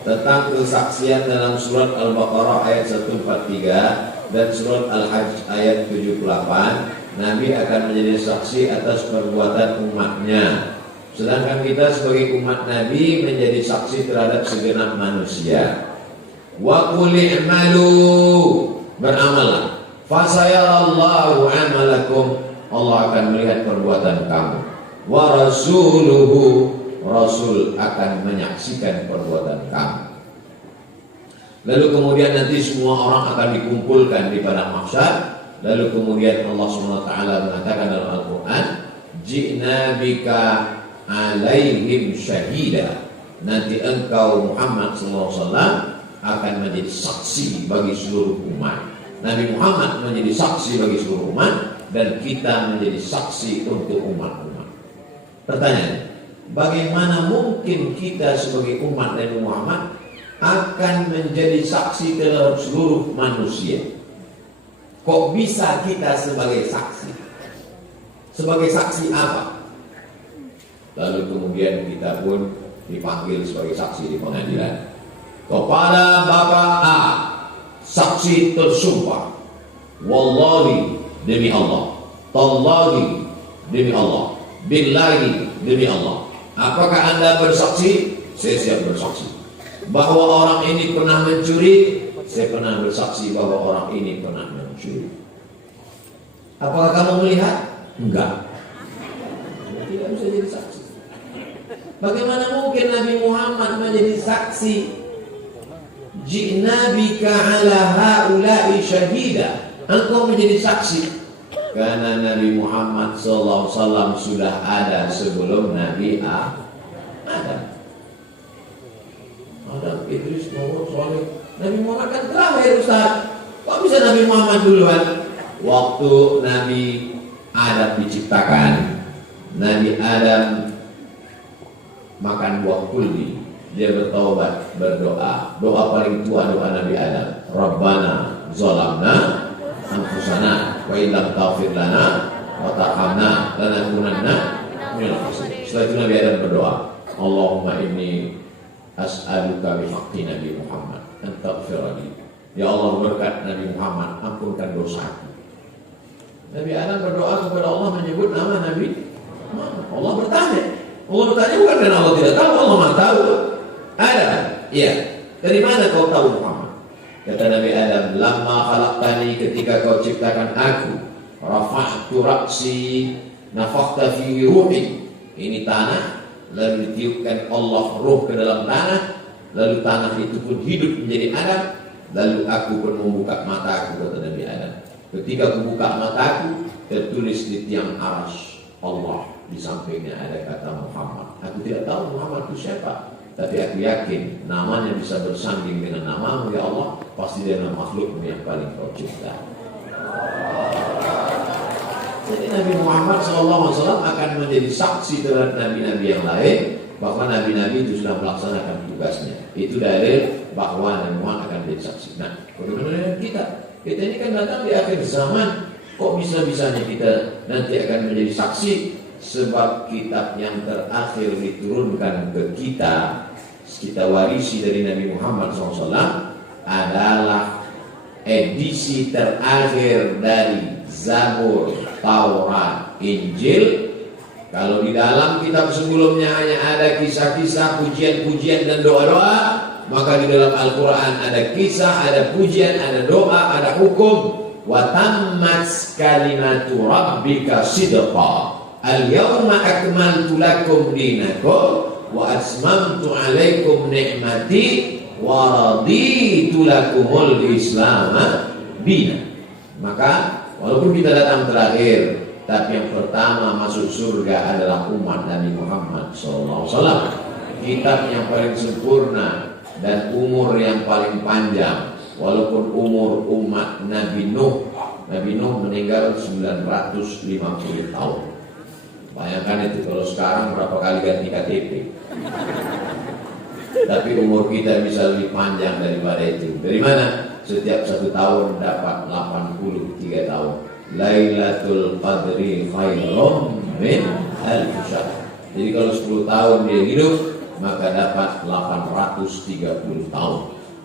Tentang kesaksian dalam surat Al-Baqarah ayat 143 dan surat Al-Hajj ayat 78, Nabi akan menjadi saksi atas perbuatan umatnya. Sedangkan kita sebagai umat Nabi menjadi saksi terhadap segenap manusia. Wa qul i'malu, beramallah. Fasayarallahu amalakum, Allah akan melihat perbuatan kamu. Wa rasuluhu, Rasul akan menyaksikan perbuatan kamu. Lalu kemudian nanti semua orang akan dikumpulkan di padang mahsyar. Lalu kemudian Allah SWT mengatakan dalam Al-Quran, Ji'na bika alaihim syahida. Nanti engkau Muhammad sallallahu alaihi wasallam akan menjadi saksi bagi seluruh umat. Nabi Muhammad menjadi saksi bagi seluruh umat, dan kita menjadi saksi untuk umat-umat. Pertanyaan, bagaimana mungkin kita sebagai umat Nabi Muhammad akan menjadi saksi terhadap seluruh manusia? Kok bisa kita sebagai saksi? Sebagai saksi apa? Lalu kemudian kita pun dipanggil sebagai saksi di pengadilan. Kepada Bapak A, saksi tersumpah, wallahi demi Allah, tallahi demi Allah, billahi demi Allah. Apakah Anda bersaksi? Saya siap bersaksi bahwa orang ini pernah mencuri. Saya pernah bersaksi bahwa orang ini pernah mencuri. Apakah kamu melihat? Enggak. Tidak bisa jadi saksi. Bagaimana mungkin Nabi Muhammad menjadi saksi? Ji'na bika ala haula'i syahida. Engkau menjadi saksi karena Nabi Muhammad SAW sudah ada sebelum Nabi Adam. Adam, Idris, Nuh, Saleh. Nabi Muhammad kan terakhir, Ustaz. Kok bisa Nabi Muhammad duluan? Waktu Nabi Adam diciptakan, Nabi Adam makan buah kuldi, dia bertaubat, berdoa. Doa paling tua doa Nabi Adam. Rabbana zalamna anfusana wa illam taghfir lana wa tarhamna lanakunanna minal khasirin. Setelah itu Nabi Adam berdoa, Allahumma inni as'aluka bihaqqi Nabi Muhammad an taghfir li. Ya Allah, berkat Nabi Muhammad, ampunkan dosaku. Nabi Adam berdoa kepada Allah menyebut nama Nabi Muhammad. Allah bertanya bukan karena Allah tidak tahu, Allah Maha tahu. Adam, iya. Dari mana kau tahu Muhammad? Kata Nabi Adam, lamma khalaqtani, ketika kau ciptakan aku, rafa'tu ra'si, nafakhta fi ruhi. Ini tanah, lalu ditiupkan Allah ruh ke dalam tanah, lalu tanah itu pun hidup menjadi Adam, lalu aku pun membuka mataku, kata Nabi Adam. Ketika aku buka mataku, tertulis di tiang arasy Allah, di sampingnya ada kata Muhammad. Aku tidak tahu Muhammad itu siapa, tapi aku yakin namanya bisa bersanding dengan namamu ya Allah. Pasti dia makhlukmu yang paling kau cipta. Jadi Nabi Muhammad SAW akan menjadi saksi terhadap nabi-nabi yang lain, bahwa nabi-nabi itu sudah melaksanakan tugasnya. Itu dalil bahwa Nabi Muhammad akan menjadi saksi. Nah, bagaimana dengan kita? Kita ini kan datang di akhir zaman. Kok bisa-bisanya kita nanti akan menjadi saksi? Sebab kitab yang terakhir diturunkan ke kita warisi dari Nabi Muhammad SAW adalah edisi terakhir dari Zabur, Taurat, Injil. Kalau di dalam kitab sebelumnya hanya ada kisah-kisah, pujian-pujian dan doa-doa, maka di dalam Al-Quran ada kisah, ada pujian, ada doa, ada hukum. Wa tammat kalimatu rabbika sidqa. Al-yawma akmaltu lakum dinakum wa asmamtu alaikum ni'mati wa raditu lakumul Islam dina. Maka walaupun kita datang terakhir, tapi yang pertama masuk surga adalah umat Nabi Muhammad SAW. Kitab yang paling sempurna dan umur yang paling panjang. Walaupun umur umat Nabi Nuh meninggal 950 tahun. Bayangkan itu, kalau sekarang berapa kali ganti KTP. Tapi umur kita bisa lebih panjang daripada itu. Dari mana? Setiap 1 tahun dapat 83 tahun. Lailatul Qadri khairum min alf syahr. Jadi kalau 10 tahun dia hidup, maka dapat 830 tahun.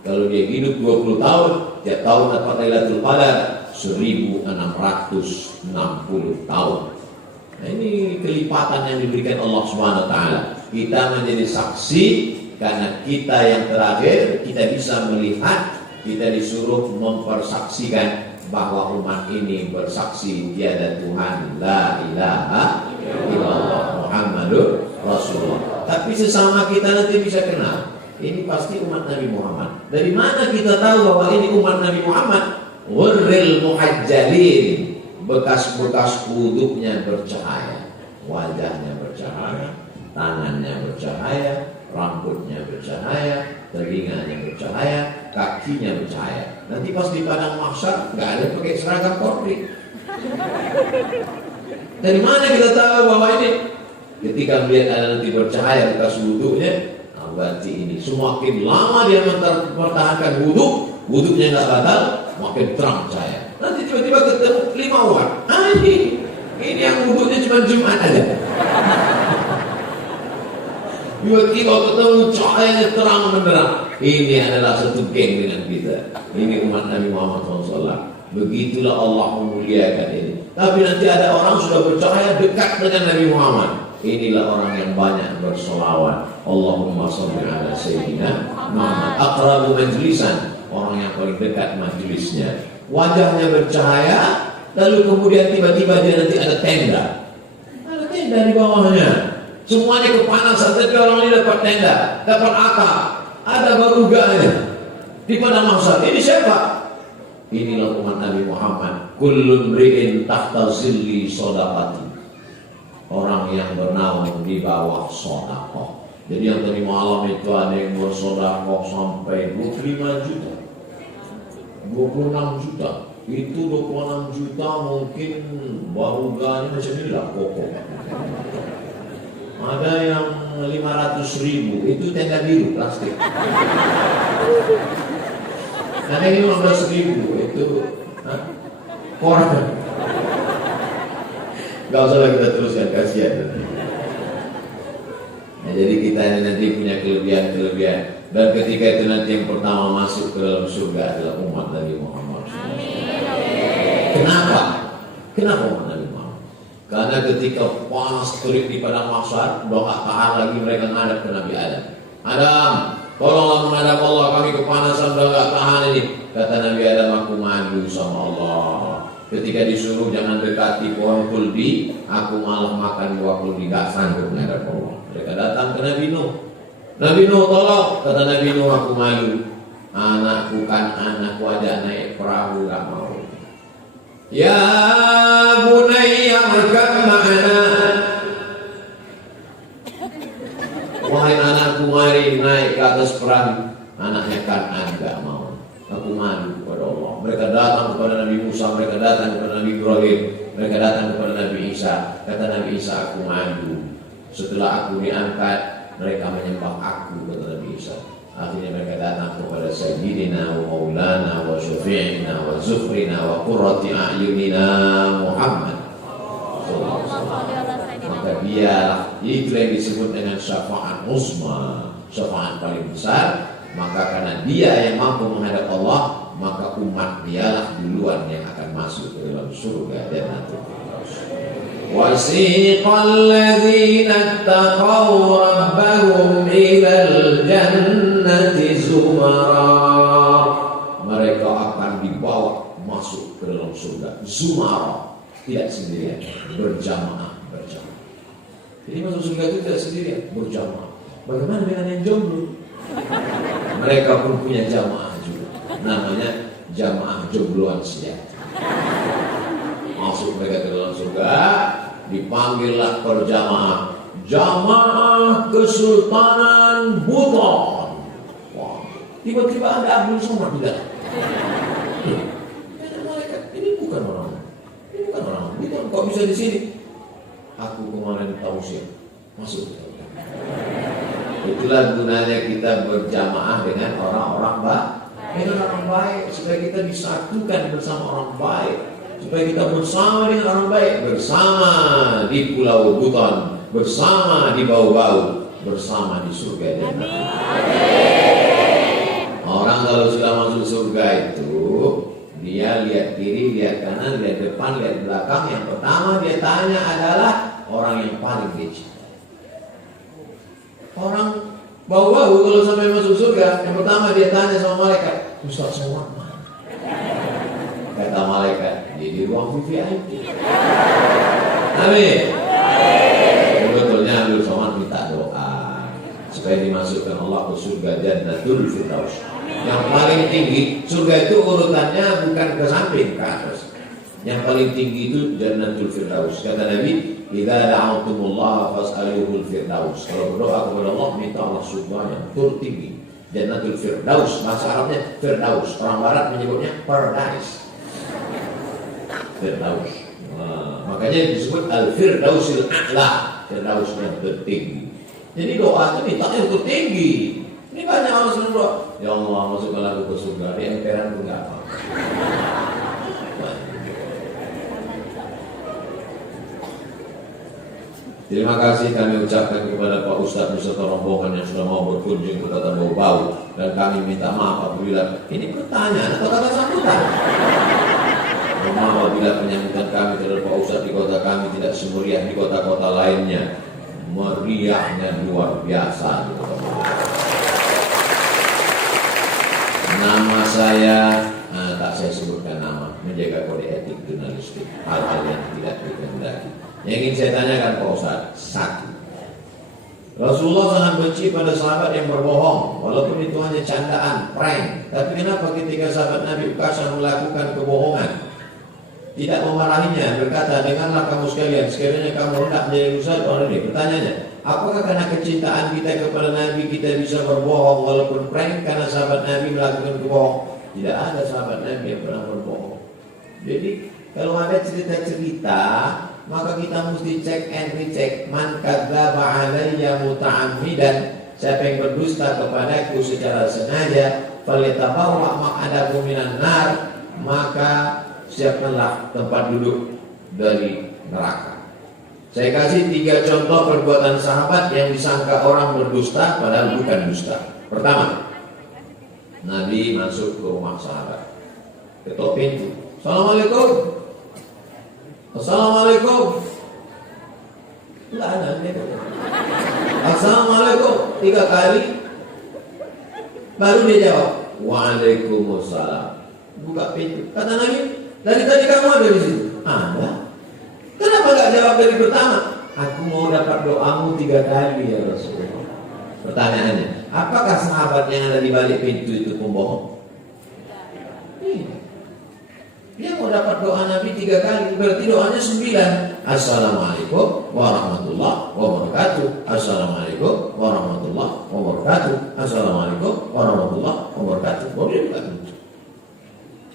Kalau dia hidup 20 tahun, tiap tahun dapat Lailatul Qadar 1660 tahun. Nah, ini kelipatan yang diberikan Allah Subhanahu wa taala. Kita menjadi saksi karena kita yang terakhir, kita bisa melihat, kita disuruh mempersaksikan bahwa umat ini bersaksi tiada Tuhan, la ilaha illallah Muhammadur Rasulullah. Tapi sesama kita nanti bisa kenal, ini pasti umat Nabi Muhammad. Dari mana kita tahu bahwa ini umat Nabi Muhammad? Ghurril muhajjalin, bekas-bekas wuduknya bercahaya, wajahnya bercahaya, tangannya bercahaya, rambutnya bercahaya, telinganya bercahaya, kakinya bercahaya. Nanti pas di padang mahsyar nggak ada pakai seragam Polri. Dari mana kita tahu bahwa ini? Ketika melihat ada nanti bercahaya bekas wudhunya, nah berarti ini semakin lama dia mempertahankan wudhu, wudhunya nggak batal, makin terang cahaya. Nanti tiba-tiba ketemu 5 watt. Ini yang wudhunya cuma Jumat aja. Tiba-tiba ketemu cahayanya terang benderang. Ini adalah satu geng dengan kita. Ini umat Nabi Muhammad SAW. Begitulah Allah memuliakan ini. Tapi nanti ada orang sudah bercahaya dekat dengan Nabi Muhammad. Inilah orang yang banyak bersolawat. Allahumma sholli ala sayyidina Muhammad. Aqrabu majlisan, orang yang paling dekat majelisnya. Wajahnya bercahaya, lalu kemudian tiba-tiba dia nanti ada tenda. Ada tenda di bawahnya. Semuanya kepanasan, tapi orang ini dapat tenda, dapat akal, ada baruganya di padang mahsyar. Ini siapa? Inilah umat Nabi Muhammad. Kullu mri'in tahta zilli shadaqati. Orang yang bernaung di bawah sedekah. Jadi yang tadi malam itu ada yang bersedekah sampai 25 juta. 26 juta. Itu 26 juta mungkin baruganya macam inilah pokok. Ada yang 500.000, itu tenda biru plastik. Ada yang 15.000, itu koran. Gak usah kita teruskan, kasihan. Nah, jadi kita ini nanti punya kelebihan-kelebihan. Dan ketika itu nanti yang pertama masuk ke dalam surga adalah umat Nabi Muhammad. Kenapa? Kenapa umat Nabi Muhammad? Karena ketika panas terik di padang mahsyar, udah gak tahan lagi mereka ngadap ke Nabi Adam. Adam, tolonglah menghadap Allah, kami kepanasan udah gak tahan ini. Kata Nabi Adam, aku madu sama Allah. Ketika disuruh jangan dekati pohon kuldi, aku malah makan buah kuldi, gak sanggup menghadap Allah. Mereka datang ke Nabi Nuh. Nabi Nuh tolong, kata Nabi Nuh, aku malu. Anakku kan anakku aja naik perahu gak mau. Ya bunayya arkab ma'ana. Wahai anakku, mari naik ke atas perahu. Anaknya Kan'an gak mau. Aku malu kepada Allah. Mereka datang kepada Nabi Musa, mereka datang kepada Nabi Ibrahim, mereka datang kepada Nabi Isa. Kata Nabi Isa, aku malu. Setelah aku diangkat, mereka menyembah aku, kata Nabi Isa. Akhirnya mereka datang kepada Sayyidina wa Maulana wa Syafi'ina wa Zufrina wa Qurrati A'yunina Muhammad. Maka dialah itu yang disebut dengan syafaat uzma, syafaat paling besar. Maka karena dia yang mampu menghadap Allah, maka umat dialah duluan yang akan masuk ke dalam surga dan nanti. Wasiqal ladzina taqaw rabbahum ilal jannati zumara. Mereka akan dibawa masuk ke dalam surga zumara, tidak sendirian, berjamaah. Jadi masuk surga itu tidak sendirian, berjamaah. Bagaimana dengan yang jomblo? Mereka pun punya jamaah juga, namanya jamaah jombloan sejati. Masuk mereka ke dalam surga, dipanggillah berjamaah, jamaah Kesultanan Buton. Wah, tiba-tiba ada Abdul Somad tidak? Ini bukan orang, Buton kok bisa di sini? Aku kemarin tausiah masuk. Itulah gunanya kita berjamaah dengan orang-orang baik, supaya kita disatukan bersama orang baik, supaya kita bersama dengan orang baik, bersama di Pulau Buton, bersama di Bau-Bau, bersama di surga dan orang kalau sudah masuk surga itu dia lihat kiri, lihat kanan, lihat depan, lihat belakang. Yang pertama dia tanya adalah orang yang paling kecil. Orang bau-bau kalau sampai masuk surga, yang pertama dia tanya sama malaikat, Ustaz Somad mana? Kata malaikat, di ruang VIP. Amin. Sebetulnya Abdul Somad minta doa supaya dimasukkan Allah ke surga Jannatul Firdaus. Yang paling tinggi surga itu urutannya bukan ke samping, ke atas. Yang paling tinggi itu Jannatul Firdaus. Kata Nabi, "Idza da'autumullah fas'aluhul firdaus." Kalau berdoa kepada Allah, minta Allah surganya tertinggi. Jannatul Firdaus, bahasa Arabnya Firdaus. Orang Barat menyebutnya Paradise. Firdaus. Makanya disebut Al-Firdausil A'la, Firdaus yang tertinggi. Jadi doa itu minta yang tertinggi. Ini banyak orang sering doa, ya Allah masukkanlah aku ke surga. Dia emperan pun nggak apa. Terima kasih kami ucapkan kepada Pak Ustadz beserta rombongan yang sudah mau berkunjung ke Kota Bau-Bau, dan kami minta maaf apabila ini pertanyaan atau kata sambutan. Maaf apabila penyambutan kami terhadap Pak Ustadz di kota kami tidak semeriah di kota-kota lainnya. Meriahnya luar biasa. Nama saya tak saya sebutkan nama, menjaga kode etik jurnalistik, hal-hal yang tidak dikehendaki. Yang ingin saya tanyakan Pak Ustaz, satu, Rasulullah sangat benci pada sahabat yang berbohong, walaupun itu hanya candaan, prank. Tapi kenapa ketika sahabat Nabi Ukasha melakukan kebohongan, tidak memarahinya, berkata, dengarlah kamu sekalian, sekiranya kamu hendak menjadi rusa orang ini. Pertanyaannya, apakah karena kecintaan kita kepada Nabi kita bisa berbohong walaupun prank karena sahabat Nabi melakukan kebohong? Tidak ada sahabat Nabi yang pernah berbohong. Jadi kalau ada cerita-cerita, maka kita mesti cek and recheck. Man kadzdzaba alayya muta'ammidan, siapa yang berdusta kepadaku secara sengaja, falyatabawwa maq'adahu minan nar, maka siapkanlah tempat duduk dari neraka. Saya kasih 3 contoh perbuatan sahabat yang disangka orang berdusta padahal bukan dusta. Pertama, Nabi masuk ke rumah sahabat, ketok pintu, Assalamualaikum. Assalamualaikum. Enggak ada. Assalamualaikum 3 kali. Baru dia jawab, Waalaikumsalam. Buka pintu. Kata Nabi, dari tadi kamu ada di situ? Ada. Kenapa enggak jawab dari pertama? Aku mau dapat doamu 3 kali ya Rasulullah. Pertanyaannya, apakah sahabat yang ada di balik pintu itu pembohong? Dia mau dapat doa Nabi 3 kali, berarti doanya 9. Assalamualaikum warahmatullahi wabarakatuh. Assalamualaikum warahmatullahi wabarakatuh. Assalamualaikum warahmatullahi wabarakatuh. Boleh bukan?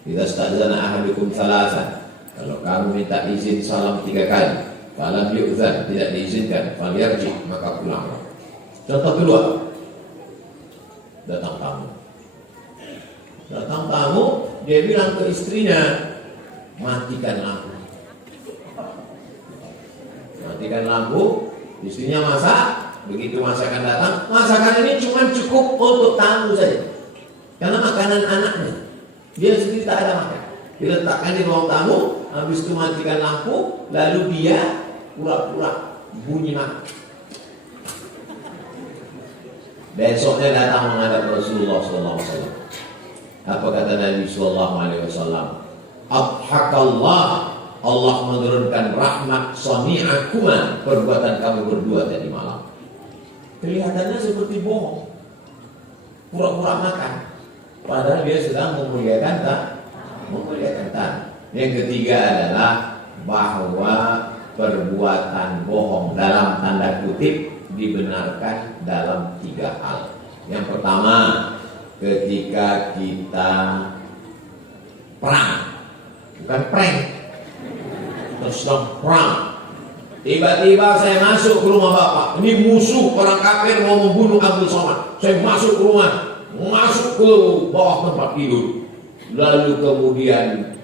Kita sta'zana ahadukum salasan. Kalau kamu minta izin salam 3 kali, falam yu'zan, tidak diizinkan, falyarji, maka pulang. Contoh kedua, datang tamu. Datang tamu, dia bilang ke istrinya, matikan lampu. Matikan lampu, istrinya masak. Begitu masakan datang, masakan ini cuma cukup untuk tamu saja, karena makanan anaknya. Dia sendiri tak ada makan. Diletakkan di ruang tamu, habis itu matikan lampu, lalu dia pura-pura bunyi makan. Besoknya datang menghadap Rasulullah SAW. Apa kata Nabi SAW? Adhakallah, Allah menurunkan rahmat soni'akuma, perbuatan kamu berdua tadi malam. Kelihatannya seperti bohong, pura-pura makan, padahal dia sedang memuliakan tamu. Yang ketiga adalah bahwa perbuatan bohong dalam tanda kutip dibenarkan dalam 3 hal. Yang pertama, ketika kita perang, bukan prank, terus perang. Tiba-tiba saya masuk ke rumah bapak, ini musuh orang kafir mau membunuh Abdul Somad. Saya masuk ke rumah, masuk ke bawah tempat tidur, lalu kemudian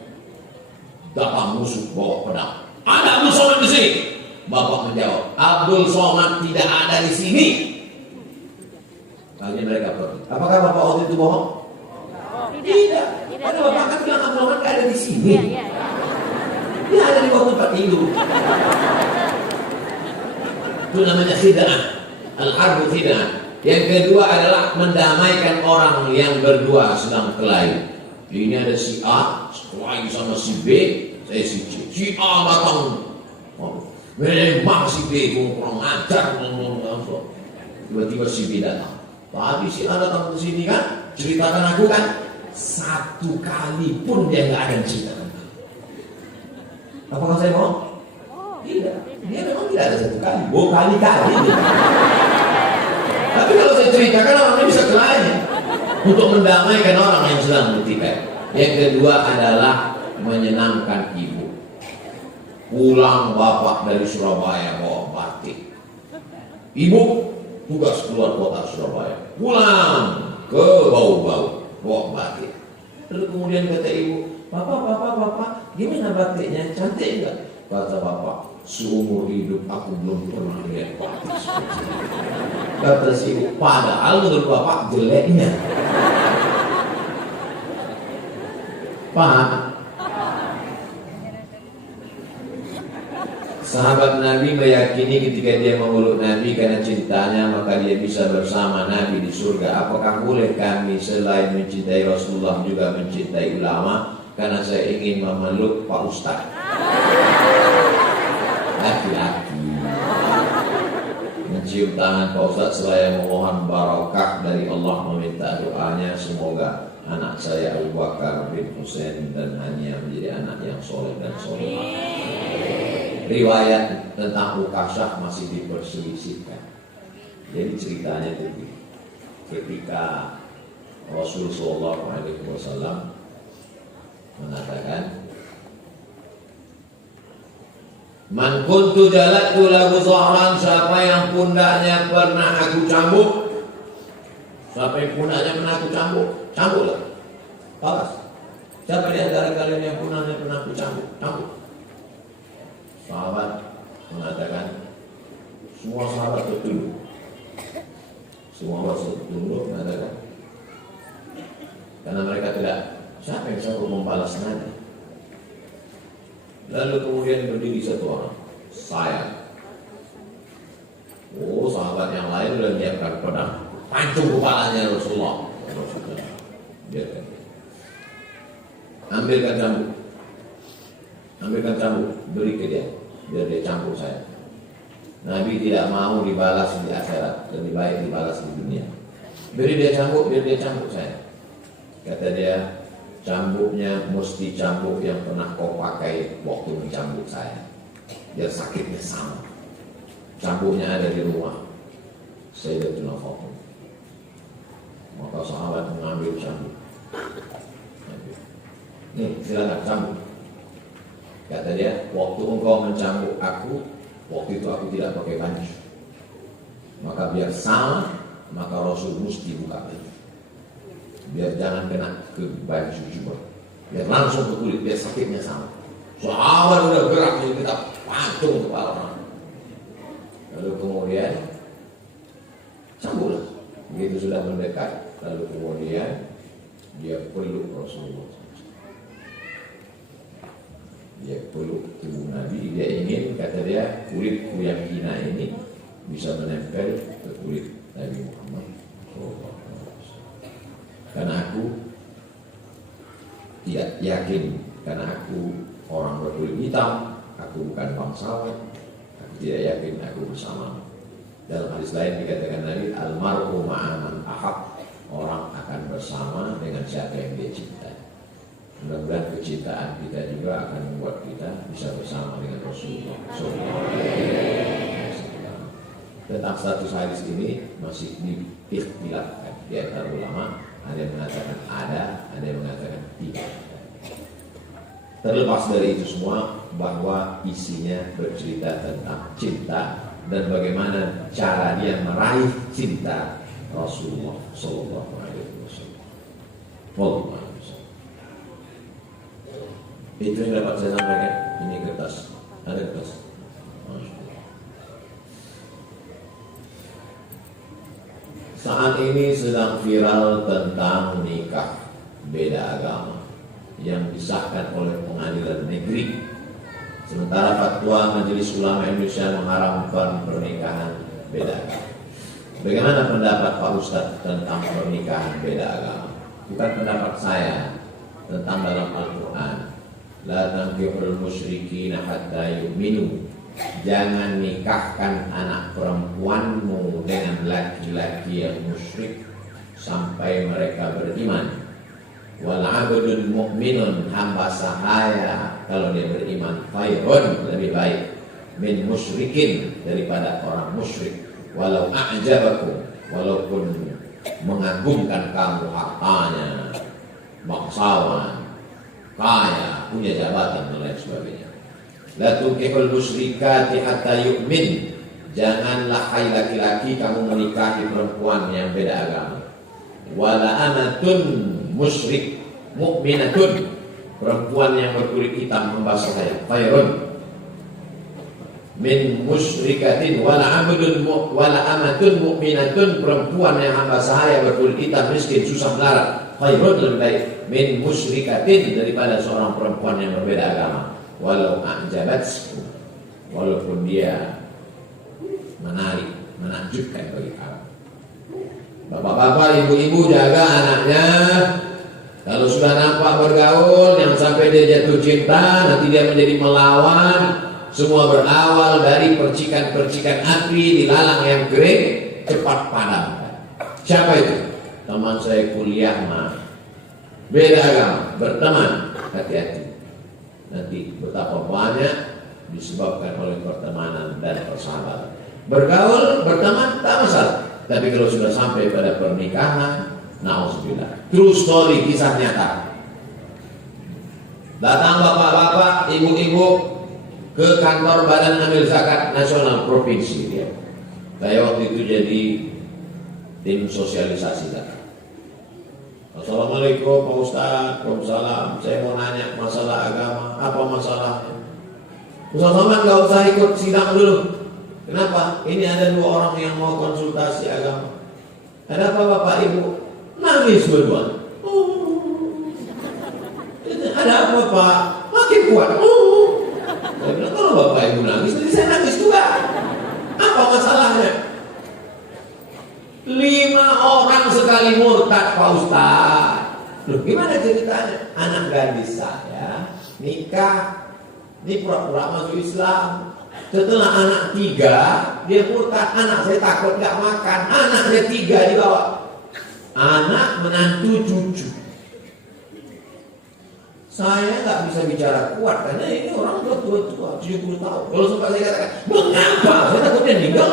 datang musuh bawa pedang. Ada Abdul Somad di sini. Bapak menjawab, Abdul Somad tidak ada di sini. Lalu mereka pergi. Apakah bapak waktu itu bohong? Tidak. Karena bapak kan bilang Abdul Somad tidak ada di sini. Dia ada di bawah tempat tidur. Itu namanya khid'ah. Al-harbu khid'ah. Yang kedua adalah mendamaikan orang yang berdua sedang kelahi. Ini ada si A, kelahi sama si B, saya si C. Si A datang, memang si B kurang ajar, tiba-tiba si B datang. Tapi si A datang ke sini kan, ceritakan aku kan, 1 kali pun dia nggak ada ceritakan. Apakah saya mau? Tidak. Dia memang tidak ada satu kali. Kali-kali. Tapi kalau saya ceritakan orang ini bisa kelain untuk mendamaikan orang yang sedang bertikai. Yang kedua adalah menyenangkan ibu. Pulang bapak dari Surabaya bawa batik. Ibu tugas keluar kota Surabaya. Pulang ke bau-bau bawa batik. Lalu kemudian kata ibu, Bapak, gimana batiknya? Cantik enggak? Kata bapak, seumur hidup aku belum pernah lihat batik seperti ini. Kata si ibu, padahal menurut bapak jeleknya. Pak, sahabat Nabi meyakini ketika dia memeluk Nabi karena cintanya maka dia bisa bersama Nabi di surga. Apakah boleh kami selain mencintai Rasulullah juga mencintai ulama? Karena saya ingin memeluk Pak Ustaz. Laki-laki mencium tangan Pak Ustaz saya memohon barakah dari Allah, meminta doanya semoga anak saya Abu Bakar bin Husain dan Hania menjadi anak yang soleh dan solehah. Riwayat tentang Ukasah masih diperselisihkan. Jadi ceritanya itu ketika Rasulullah SAW mengatakan, Man kuntu jalatu lahu zahran, siapa yang pundaknya pernah aku cambuk, siapa yang pundaknya pernah aku cambuk, cambuklah. Balas. Siapa di antara kalian yang pundaknya pernah aku cambuk, cambuk. Sahabat mengatakan, semua sahabat tertunduk. Semua sahabat tertunduk mengatakan, karena mereka tidak, siapa yang sanggup membalas Nabi? Lalu kemudian berdiri satu orang, saya. Oh, sahabat yang lain sudah menyiapkan pedang, pancung kepalanya Rasulullah. Biarkan. Ambilkan cambuk, beri ke dia, biar dia campur saya. Nabi tidak mau dibalas di akhirat, lebih baik dibalas di dunia. Beri dia cambuk, biar dia campur saya. Kata dia, cambuknya mesti cambuk yang pernah kau pakai waktu mencambuk saya, biar sakitnya sama. Cambuknya ada di rumah Sayyidatuna Fatimah. Maka sahabat mengambil cambuk. Nih, silakan cambuk. Kata dia, waktu engkau mencambuk aku, waktu itu aku tidak pakai baju. Maka biar sama, maka Rasul mesti buka baju. Biar jangan kena ke baju juga, biar langsung ke kulit, biar sakitnya sama. Sahabat udah gerak, jadi kita patung kepala orang. Lalu kemudian cambuklah. Begitu sudah mendekat, lalu kemudian dia peluk Rasulullah. Dia peluk tubuh Nabi. Dia ingin, kata dia, kulitku yang hina ini bisa menempel ke kulit Nabi Muhammad. Karena aku tidak yakin, karena aku orang berkulit hitam, aku bukan bangsawan, aku tidak yakin aku bersama. Dalam hadis lain dikatakan Nabi, almar'u ma'aman ahab, orang akan bersama dengan siapa yang dia cintai. Mudah-mudahan kecintaan kita juga akan membuat kita bisa bersama dengan Rasulullah SAW. Tentang status hadis ini masih diikhtilafkan di antara ulama. Ada yang mengatakan ada yang mengatakan tidak. Terlepas dari itu semua, bahwa isinya bercerita tentang cinta dan bagaimana cara dia meraih cinta Rasulullah Sallallahu Alaihi Wasallam. Itu yang dapat saya sampaikan. Ini kertas, ada kertas. Saat ini sedang viral tentang nikah beda agama yang disahkan oleh pengadilan negeri. Sementara fatwa Majelis Ulama Indonesia mengharamkan pernikahan beda agama. Bagaimana pendapat Pak Ustadz tentang pernikahan beda agama? Bukan pendapat saya, tentang dalam Al-Quran. La tankihul musyrikina hatta yu'minu. Jangan nikahkan anak perempuanmu dengan laki-laki yang musyrik sampai mereka beriman. Wal 'abdul mu'minun, hamba sahaya kalau dia beriman, khairun, lebih baik, min musyrikin, daripada orang musyrik. Walau a'jabakum, walaupun mengagumkan kamu hartanya, bangsawan, kaya, punya jabatan dan lain sebagainya. La tunkihul musyrikati hatta yu'min. Janganlah hai laki-laki kamu menikahi perempuan yang beda agama. Wala amatun musyrik mu'minatun, perempuan yang berkulit hitam membasuh saya, khairun min musyrikatin. Wala amatun mu'minatun, perempuan yang hamba sahaya berkulit hitam miskin susah melarat, khairun, lebih baik, min musyrikatin, daripada seorang perempuan yang berbeda agama. Walau a'jabatku, walaupun dia menarik, menakjubkan bagi kamu. Bapak-bapak, ibu-ibu, jaga anaknya. Kalau sudah nampak bergaul, jangan sampai dia jatuh cinta, nanti dia menjadi melawan. Semua berawal dari percikan-percikan api di lalang yang kering, cepat padam. Siapa itu? Teman saya kuliah mah, beda agama, berteman, hati-hati. Nanti betapa banyak disebabkan oleh pertemanan dan persahabatan. Bergaul, berteman, tak masalah. Tapi kalau sudah sampai pada pernikahan, na'udzubillah. True story, kisah nyata. Datang bapak-bapak, ibu-ibu ke kantor Badan Amil Zakat Nasional Provinsi dia. Saya waktu itu jadi tim sosialisasi zakat. Assalamualaikum Pak Ustaz. Waalaikumsalam. Saya mau nanya masalah agama. Apa masalahnya? Ustaz Somad gak usah ikut sidang dulu. Kenapa? Ini ada 2 orang yang mau konsultasi agama. Ada apa Bapak Ibu? Nangis berdua. Ada apa Pak? Makin kuat. Saya bilang, kalau Bapak Ibu nangis, jadi saya nangis juga. Apa masalahnya? 5 orang sekali murtad Pak Ustaz. Loh, gimana ceritanya? Anak gadis saya nikah, ini pura-pura masuk Islam. Setelah anak 3, dia murtad. Anak saya takut gak makan. Anaknya 3 dibawa. Anak, menantu, cucu. Saya gak bisa bicara kuat karena ini orang tua 70 tahun. Kalau sempat saya katakan, mengapa? Saya takutnya meninggal.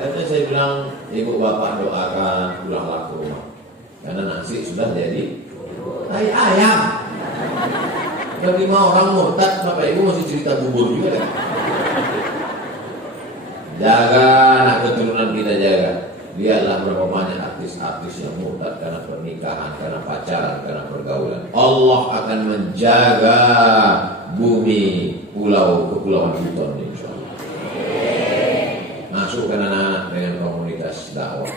Akhirnya saya bilang, ibu bapak doakan pulanglah ke rumah. Karena nasi sudah jadi tai ayam. Dan 5 orang murtad, bapak ibu masih cerita bubur juga kan? Jaga anak keturunan kita, jaga. Lihatlah berapa banyak artis-artis yang murtad karena pernikahan, karena pacaran, karena pergaulan. Allah akan menjaga bumi, kepulauan Buton, insya Allah. Masukkan anak-anak dengan komunitas dakwah.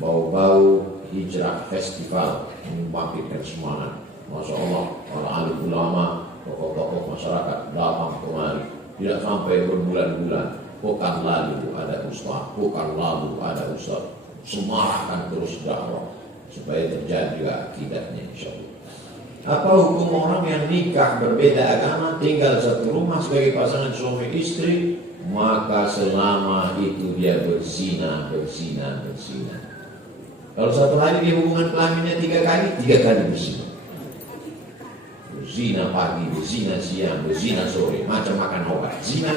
Bau-bau hijrah festival membangkitkan semangat. Masya Allah, para alim ulama, tokoh-tokoh masyarakat datang kemari. Tidak sampai berbulan-bulan. Pekan lalu ada ustaz, pekan lalu ada ustaz. Semarahkan terus dakwah supaya terjadi juga akidahnya, insya Allah. Apa hukum orang yang nikah berbeda agama, tinggal satu rumah sebagai pasangan suami istri, maka selama itu dia berzina. Kalau satu hari dia hubungan kelaminnya 3 kali, 3 kali berzina. Berzina pagi, berzina siang, berzina sore, macam makan obat. Zina.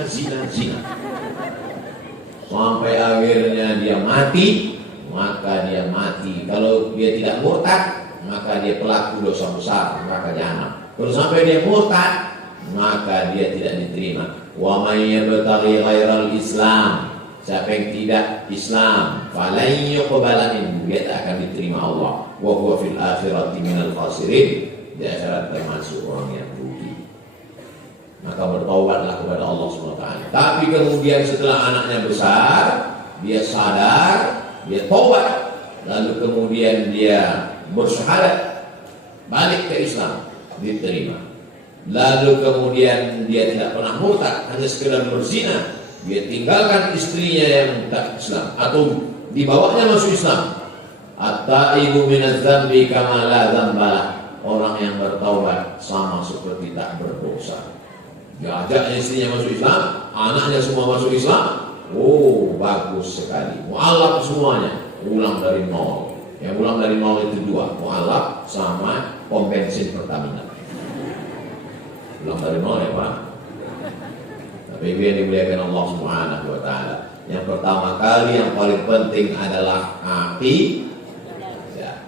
Sampai akhirnya dia mati, maka dia mati. Kalau dia tidak murtad, maka dia pelaku dosa besar, neraka jahanam. Kalau sampai dia murtad, maka dia tidak diterima. Wa may yabtaghi ghairal Islam, siapa yang tidak Islam, falan yuqbala minhu, dia tak akan diterima Allah. Wa huwa fil akhirati minal khasirin, di akhirat termasuk orang yang rugi. Maka bertaubatlah kepada Allah SWT. Tapi kemudian setelah anaknya besar, dia sadar, dia taubat, lalu kemudian dia bersyahadat, balik ke Islam, diterima. Lalu kemudian dia tidak pernah murtad, hanya sekedar berzina, dia tinggalkan istrinya yang tak Islam, atau dibawanya masuk Islam. At-taibu minadz dzambi kama la dzambalah. Orang yang bertaubat sama seperti tak berdosa. Dia ajak istrinya masuk Islam, anaknya semua masuk Islam. Oh, bagus sekali. Mu'alaf semuanya, ulang dari nol. Yang ulang dari nol itu dua, mualaf sama pom bensin Pertamina. Ulang dari nol ya Pak. Tapi yang dimuliakan Allah Subhanahu wa Ta'ala. Yang pertama kali yang paling penting adalah akidah.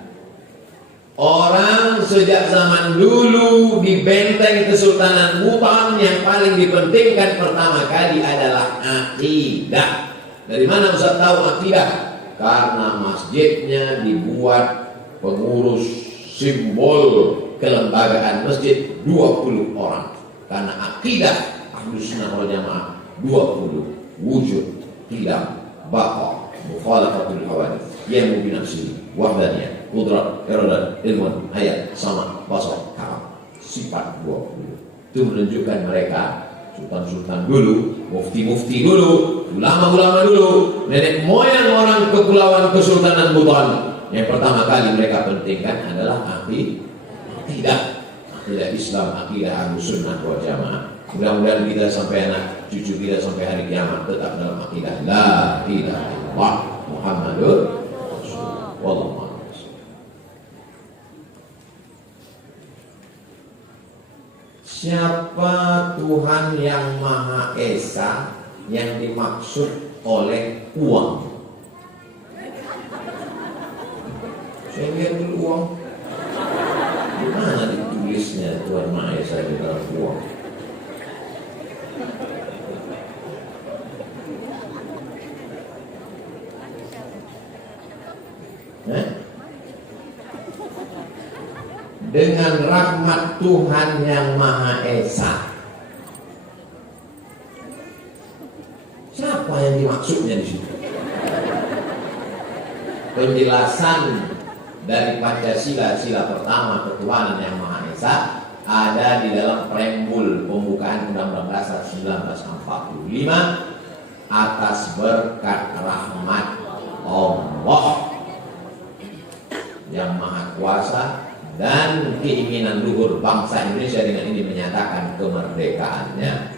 Orang sejak zaman dulu di benteng Kesultanan Buton yang paling dipentingkan pertama kali adalah akidah. Dari mana Ustaz tahu akidah? Karena masjidnya dibuat pengurus simbol kelembagaan masjid 20 orang. Karena akidah Ahlus Sunnah wal Jamaah 20 wujud, qiyam, baqa, mukhalafatul hawadits, yamu bi nafsihi, wahdaniyah, qudrat, iradah, ilmun, hayat, sama, basar, kalam. Sifat 20. Itu menunjukkan mereka sultan-sultan dulu, mufti-mufti dulu, ulama-ulama dulu, nenek moyang orang kepulauan Kesultanan Buton. Yang pertama kali mereka pentingkan adalah akidah Islam, akidah Ahlus Sunnah wal Jamaah. Mudah-mudahan kita sampai anak cucu kita sampai hari kiamat tetap dalam akidah la ilaha illallah Muhammadur Rasulullah. Siapa Tuhan yang Maha Esa yang dimaksud oleh uang? Saya lihat dulu uang. Di mana ditulisnya Tuhan Maha Esa di dalam uang? Dengan rahmat Tuhan yang Maha Esa. Siapa yang dimaksudnya di situ? Penjelasan dari Pancasila, sila pertama ketuhanan yang Maha Esa ada di dalam preambul pembukaan Undang-Undang Dasar 1945 atas berkat rahmat Allah yang Maha Kuasa dan keinginan luhur bangsa Indonesia dengan ini menyatakan kemerdekaannya.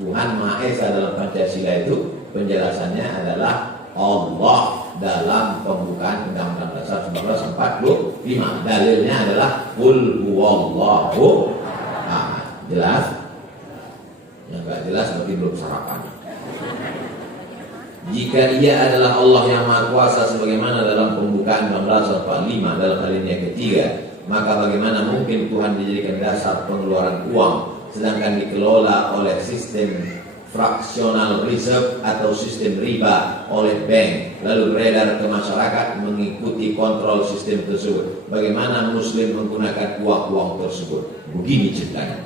Tuhan Maha Esa dalam Pancasila itu penjelasannya adalah Allah dalam pembukaan Undang-Undang Dasar 1945. Dalilnya adalah Qul huwallahu ahad. Jelas? Yang enggak jelas berarti belum sarapan. Jika ia adalah Allah yang Maha Kuasa sebagaimana dalam pembukaan Undang-Undang Dasar 45 dalam hal ini yang ketiga, maka bagaimana mungkin Tuhan dijadikan dasar pengeluaran uang sedangkan dikelola oleh sistem fractional reserve atau sistem riba oleh bank lalu beredar ke masyarakat mengikuti kontrol sistem tersebut? Bagaimana muslim menggunakan uang tersebut? Begini ceritanya.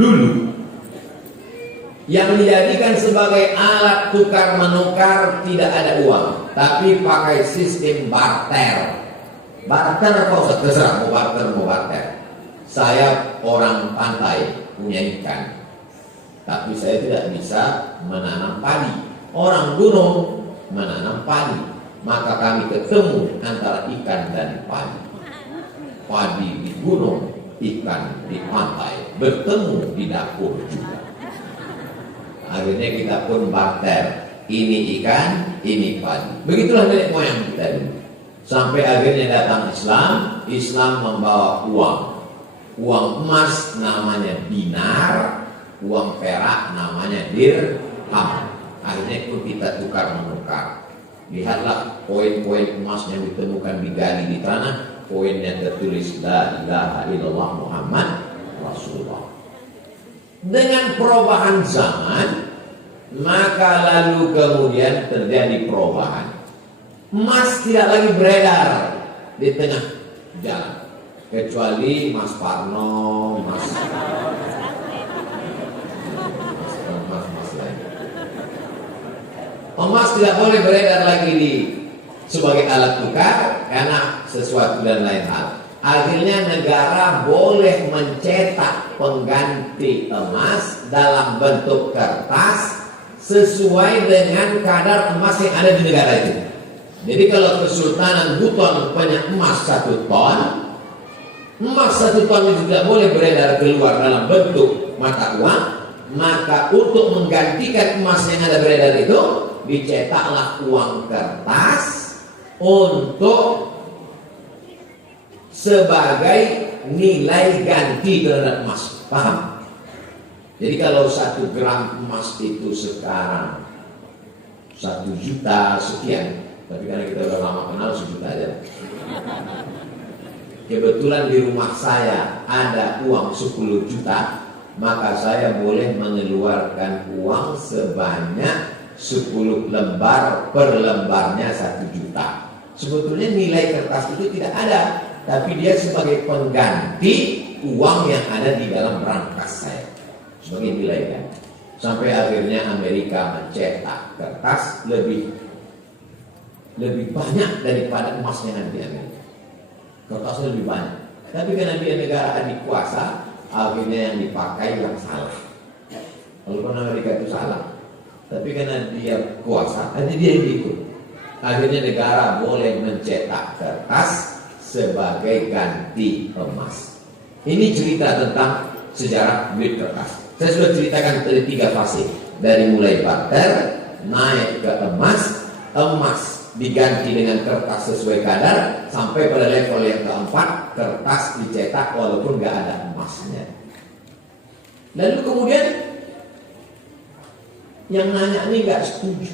Dulu yang dijadikan sebagai alat tukar menukar tidak ada uang, tapi pakai sistem barter. Barter apa Ustaz? Terserah, mau barter. Saya orang pantai punya ikan, tapi saya tidak bisa menanam padi. Orang gunung menanam padi, maka kami ketemu antara ikan dan padi. Padi di gunung, ikan di pantai, bertemu di dapur juga. Akhirnya kita pun barter, ini ikan, ini padi. Begitulah nenek moyang kita dulu. Sampai akhirnya datang Islam membawa uang. Uang emas namanya dinar, uang perak namanya dirham. Akhirnya pun kita tukar menukar. Lihatlah koin-koin emas yang ditemukan digali di tanah, koinnya tertulis la ilaha illallah Muhammad Rasulullah. Dengan perubahan zaman, maka lalu kemudian terjadi perubahan. Emas tidak lagi beredar di tengah jalan, kecuali Mas Parno, Mas lain. Emas tidak boleh beredar lagi sebagai alat tukar karena sesuatu dan lain hal. Akhirnya negara boleh mencetak pengganti emas dalam bentuk kertas sesuai dengan kadar emas yang ada di negara itu. Jadi kalau Kesultanan Buton punya emas 1 ton, emas 1 ton itu tidak boleh beredar keluar dalam bentuk mata uang, maka untuk menggantikan emas yang ada beredar itu, dicetaklah uang kertas untuk sebagai nilai ganti terhadap emas. Paham? Jadi kalau 1 gram emas itu sekarang 1 juta sekian, tapi karena kita udah lama kenal 1 juta aja. Kebetulan di rumah saya ada uang 10 juta, maka saya boleh mengeluarkan uang sebanyak 10 lembar, per lembarnya 1 juta. Sebetulnya nilai kertas itu tidak ada, tapi dia sebagai pengganti uang yang ada di dalam brankas saya, sebagai nilai kan. Sampai akhirnya Amerika mencetak kertas lebih banyak daripada emas yang ada di Amerika. Kertasnya lebih banyak. Tapi karena dia negara adik kuasa, akhirnya yang dipakai yang salah. Walaupun Amerika itu salah, tapi karena dia kuasa, akhirnya dia yang ikut. Akhirnya negara boleh mencetak kertas sebagai ganti emas. Ini cerita tentang sejarah duit kertas. Saya sudah ceritakan dari 3 fase. Dari mulai barter, naik ke emas, emas diganti dengan kertas sesuai kadar, sampai pada level yang keempat, kertas dicetak walaupun nggak ada emasnya. Lalu kemudian yang nanya ini nggak setuju.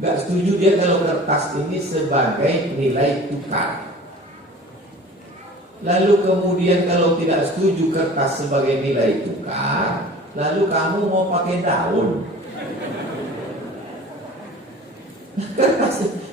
Nggak setuju dia kalau kertas ini sebagai nilai tukar. Lalu kemudian kalau tidak setuju kertas sebagai nilai tukar, lalu kamu mau pakai daun.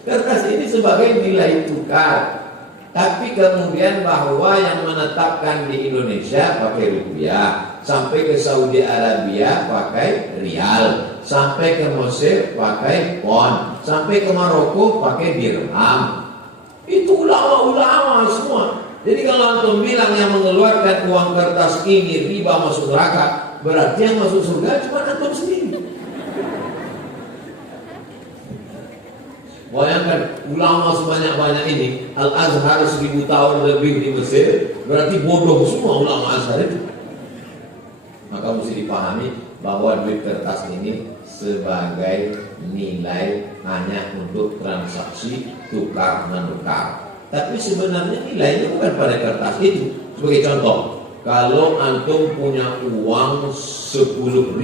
Kertas ini sebagai nilai tukar. Tapi kemudian bahwa yang menetapkan di Indonesia pakai rupiah, sampai ke Saudi Arabia pakai rial, sampai ke Mesir pakai pon, sampai ke Maroko pakai dirham. Itu ulama-ulama semua. Jadi kalau antum bilang yang mengeluarkan uang kertas ini riba masuk neraka, berarti yang masuk surga cuma antum sendiri. Bayangkan ulama sebanyak-banyak ini, Al-Azhar 1000 tahun lebih di Mesir, berarti bodoh semua ulama Azhar itu. Maka mesti dipahami bahwa duit kertas ini sebagai nilai hanya untuk transaksi tukar menukar. Tapi sebenarnya nilainya bukan pada kertas itu. Sebagai contoh, kalau antum punya uang 10.000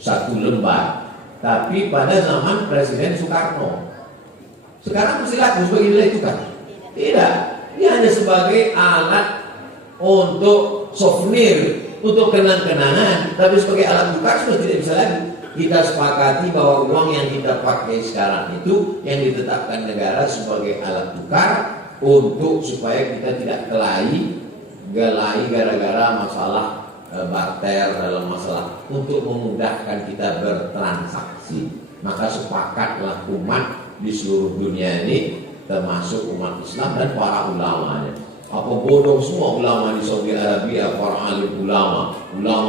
1 lembar, tapi pada zaman Presiden Soekarno, sekarang masih laku sebagai nilai tukar? Tidak, dia hanya sebagai alat untuk souvenir, untuk kenang-kenangan. Tapi sebagai alat tukar sudah tidak bisa lagi. Kita sepakati bahwa uang yang kita pakai sekarang itu yang ditetapkan negara sebagai alat tukar untuk supaya kita tidak galai gara-gara masalah barter dalam masalah, untuk memudahkan kita bertransaksi. Maka sepakatlah umat di seluruh dunia ini, termasuk umat Islam dan para ulamanya. Apa bodoh semua ulama di Saudi Arabia, para alim ulama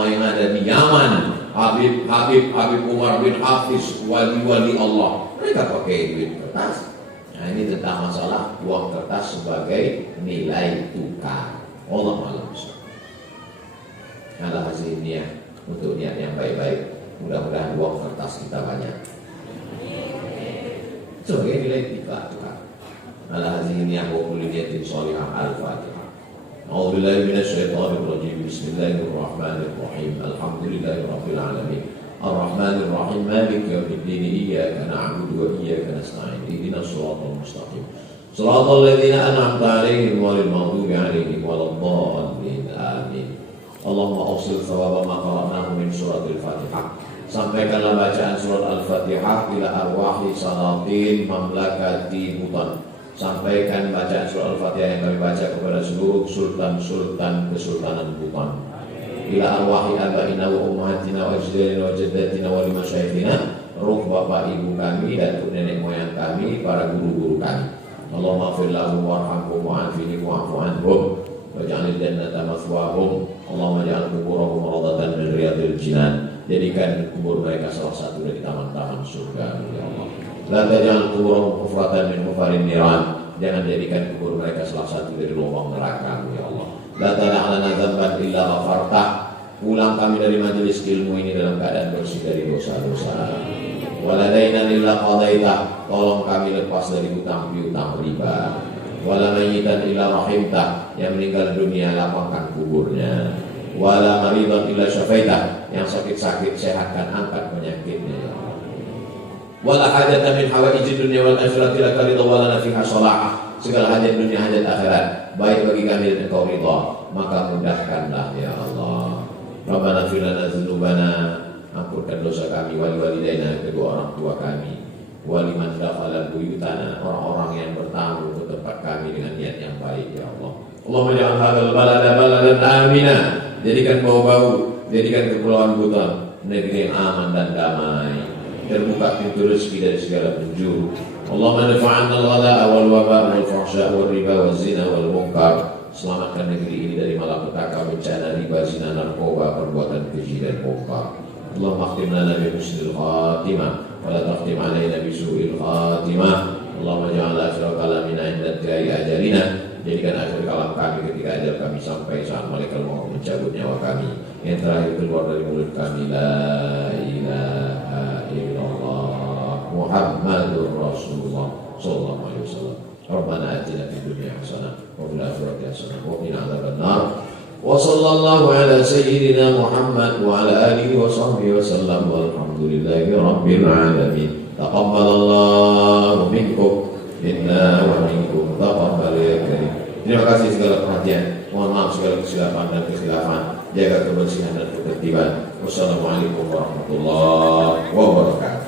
yang ada di Yaman, Habib Umar bin Hafiz, wali-wali Allah, mereka pakai duit kertas. Nah, ini tentang masalah uang kertas sebagai nilai tukar. Allah malam. Kalau hasil niat untuk niat yang baik-baik, mudah-mudahan uang kertas kita banyak sebagai nilai tukar. Kalau hasil niat wa kulli niyatin shalihah. Al-Fatihah. A'udzubillahi minasyaitonir rajim. Bismillahirrahmanirrahim. Alhamdulillahirabbil alamin. Ar-Rahmanir Rahim. Maliki yaumiddin. Iyyaka na'budu wa iyyaka nasta'in. Ihdinas shiratal mustaqim. Shiratal ladzina an'amta 'alaihim ghairil maghdubi 'alaihim waladdallin. Amin. Allahumma awsil thawaba ma qara'nahu min suratil Fatihah. Sampaikanlah bacaan surat Al-Fatihah ila arwahi salatin mamlakati Buton. Sampaikan bacaan surat Al-Fatihah yang kami baca kepada seluruh sultan-sultan Kesultanan Buton. Ila arwahi abaina wa ummahatina wa ajdadina wa jaddatina wa limasyayikhina, ruh bapak ibu kami dan nenek moyang kami, para guru-guru kami. Allahumma ighfir lahum warhamhum wa'afihim wa'fu anhum waj'alil jannata mathwahum. Allahumma ja'al kuburahum rawdatan min riyadil jinan. Jadikan kubur mereka salah satu dari taman-taman surga, ya Allah. La taj'al kuburahum hufratan min hufarin niran. Jangan jadikan kubur mereka salah satu dari lubang neraka, ya Allah. La tada'alana dzamban illa ghafartah. Pulang kami dari majelis ilmu ini dalam keadaan bersih dari dosa-dosa. Waladaina illa qadaita, tolong kami lepas dari hutang piutang riba. Wala mayyitan illa rahimta, yang meninggal dunia lapangkan kuburnya. Wala maridan illa syafaita, yang sakit-sakit sehatkan, angkat penyakitnya. Wala hajatan min hawaijid dunya wal akhirati laka ridha wala fiha salahah, segala hajat dunia hajat akhirat baik bagi kami dan Engkau ridha, maka mudahkanlah ya Allah. Rabbana fir lana dzunubana, ampunkan dosa kami, wali walidaina, kedua orang tua kami, waliman dakhala buyutana, orang-orang yang bertamu ke tempat kami dengan niat yang baik ya Allah. Allahumma ja'al hadzal balada baladan amina, jadikan bau-bau, jadikan kepulauan Buton negeri yang aman dan damai, terbuka pintu rezeki dari segala penjuru. Allahumma dafa'anna al-ghala'a wal waba' wal fahsya' wal riba wal zina wal munkar. Selamatkan negeri ini dari malapetaka, bencana, riba, zina, narkoba, perbuatan keji dan munkar. Allahumma khtim lana bi husnil khatimah wa la takhtim alaina bi su'il khatimah. Allahumma ja'al akhir kalamina 'inda intiha'i ajalina, jadikan akhir kalam kami ketika ajal kami sampai saat malaikat maut mencabut nyawa kami. Yang terakhir keluar dari mulut kami, la ilaha illallah Muhammadur Rasulullah sallallahu alaihi wasallam. Rabbana atina fid dunya hasanah wa fil akhirati hasanah wa qina adzabannar. Wa sallallahu ala sayyidina Muhammad wa ala alihi wa sahbihi wasallam, walhamdulillahi rabbil alamin. Taqabbalallahu minkum minna wa minkum taqabbal ya karim. Terima kasih segala perhatian. Mohon maaf segala kesilapan dan kekhilafan. Jaga kebersihan dan ketertiban. Wassalamualaikum warahmatullahi wabarakatuh.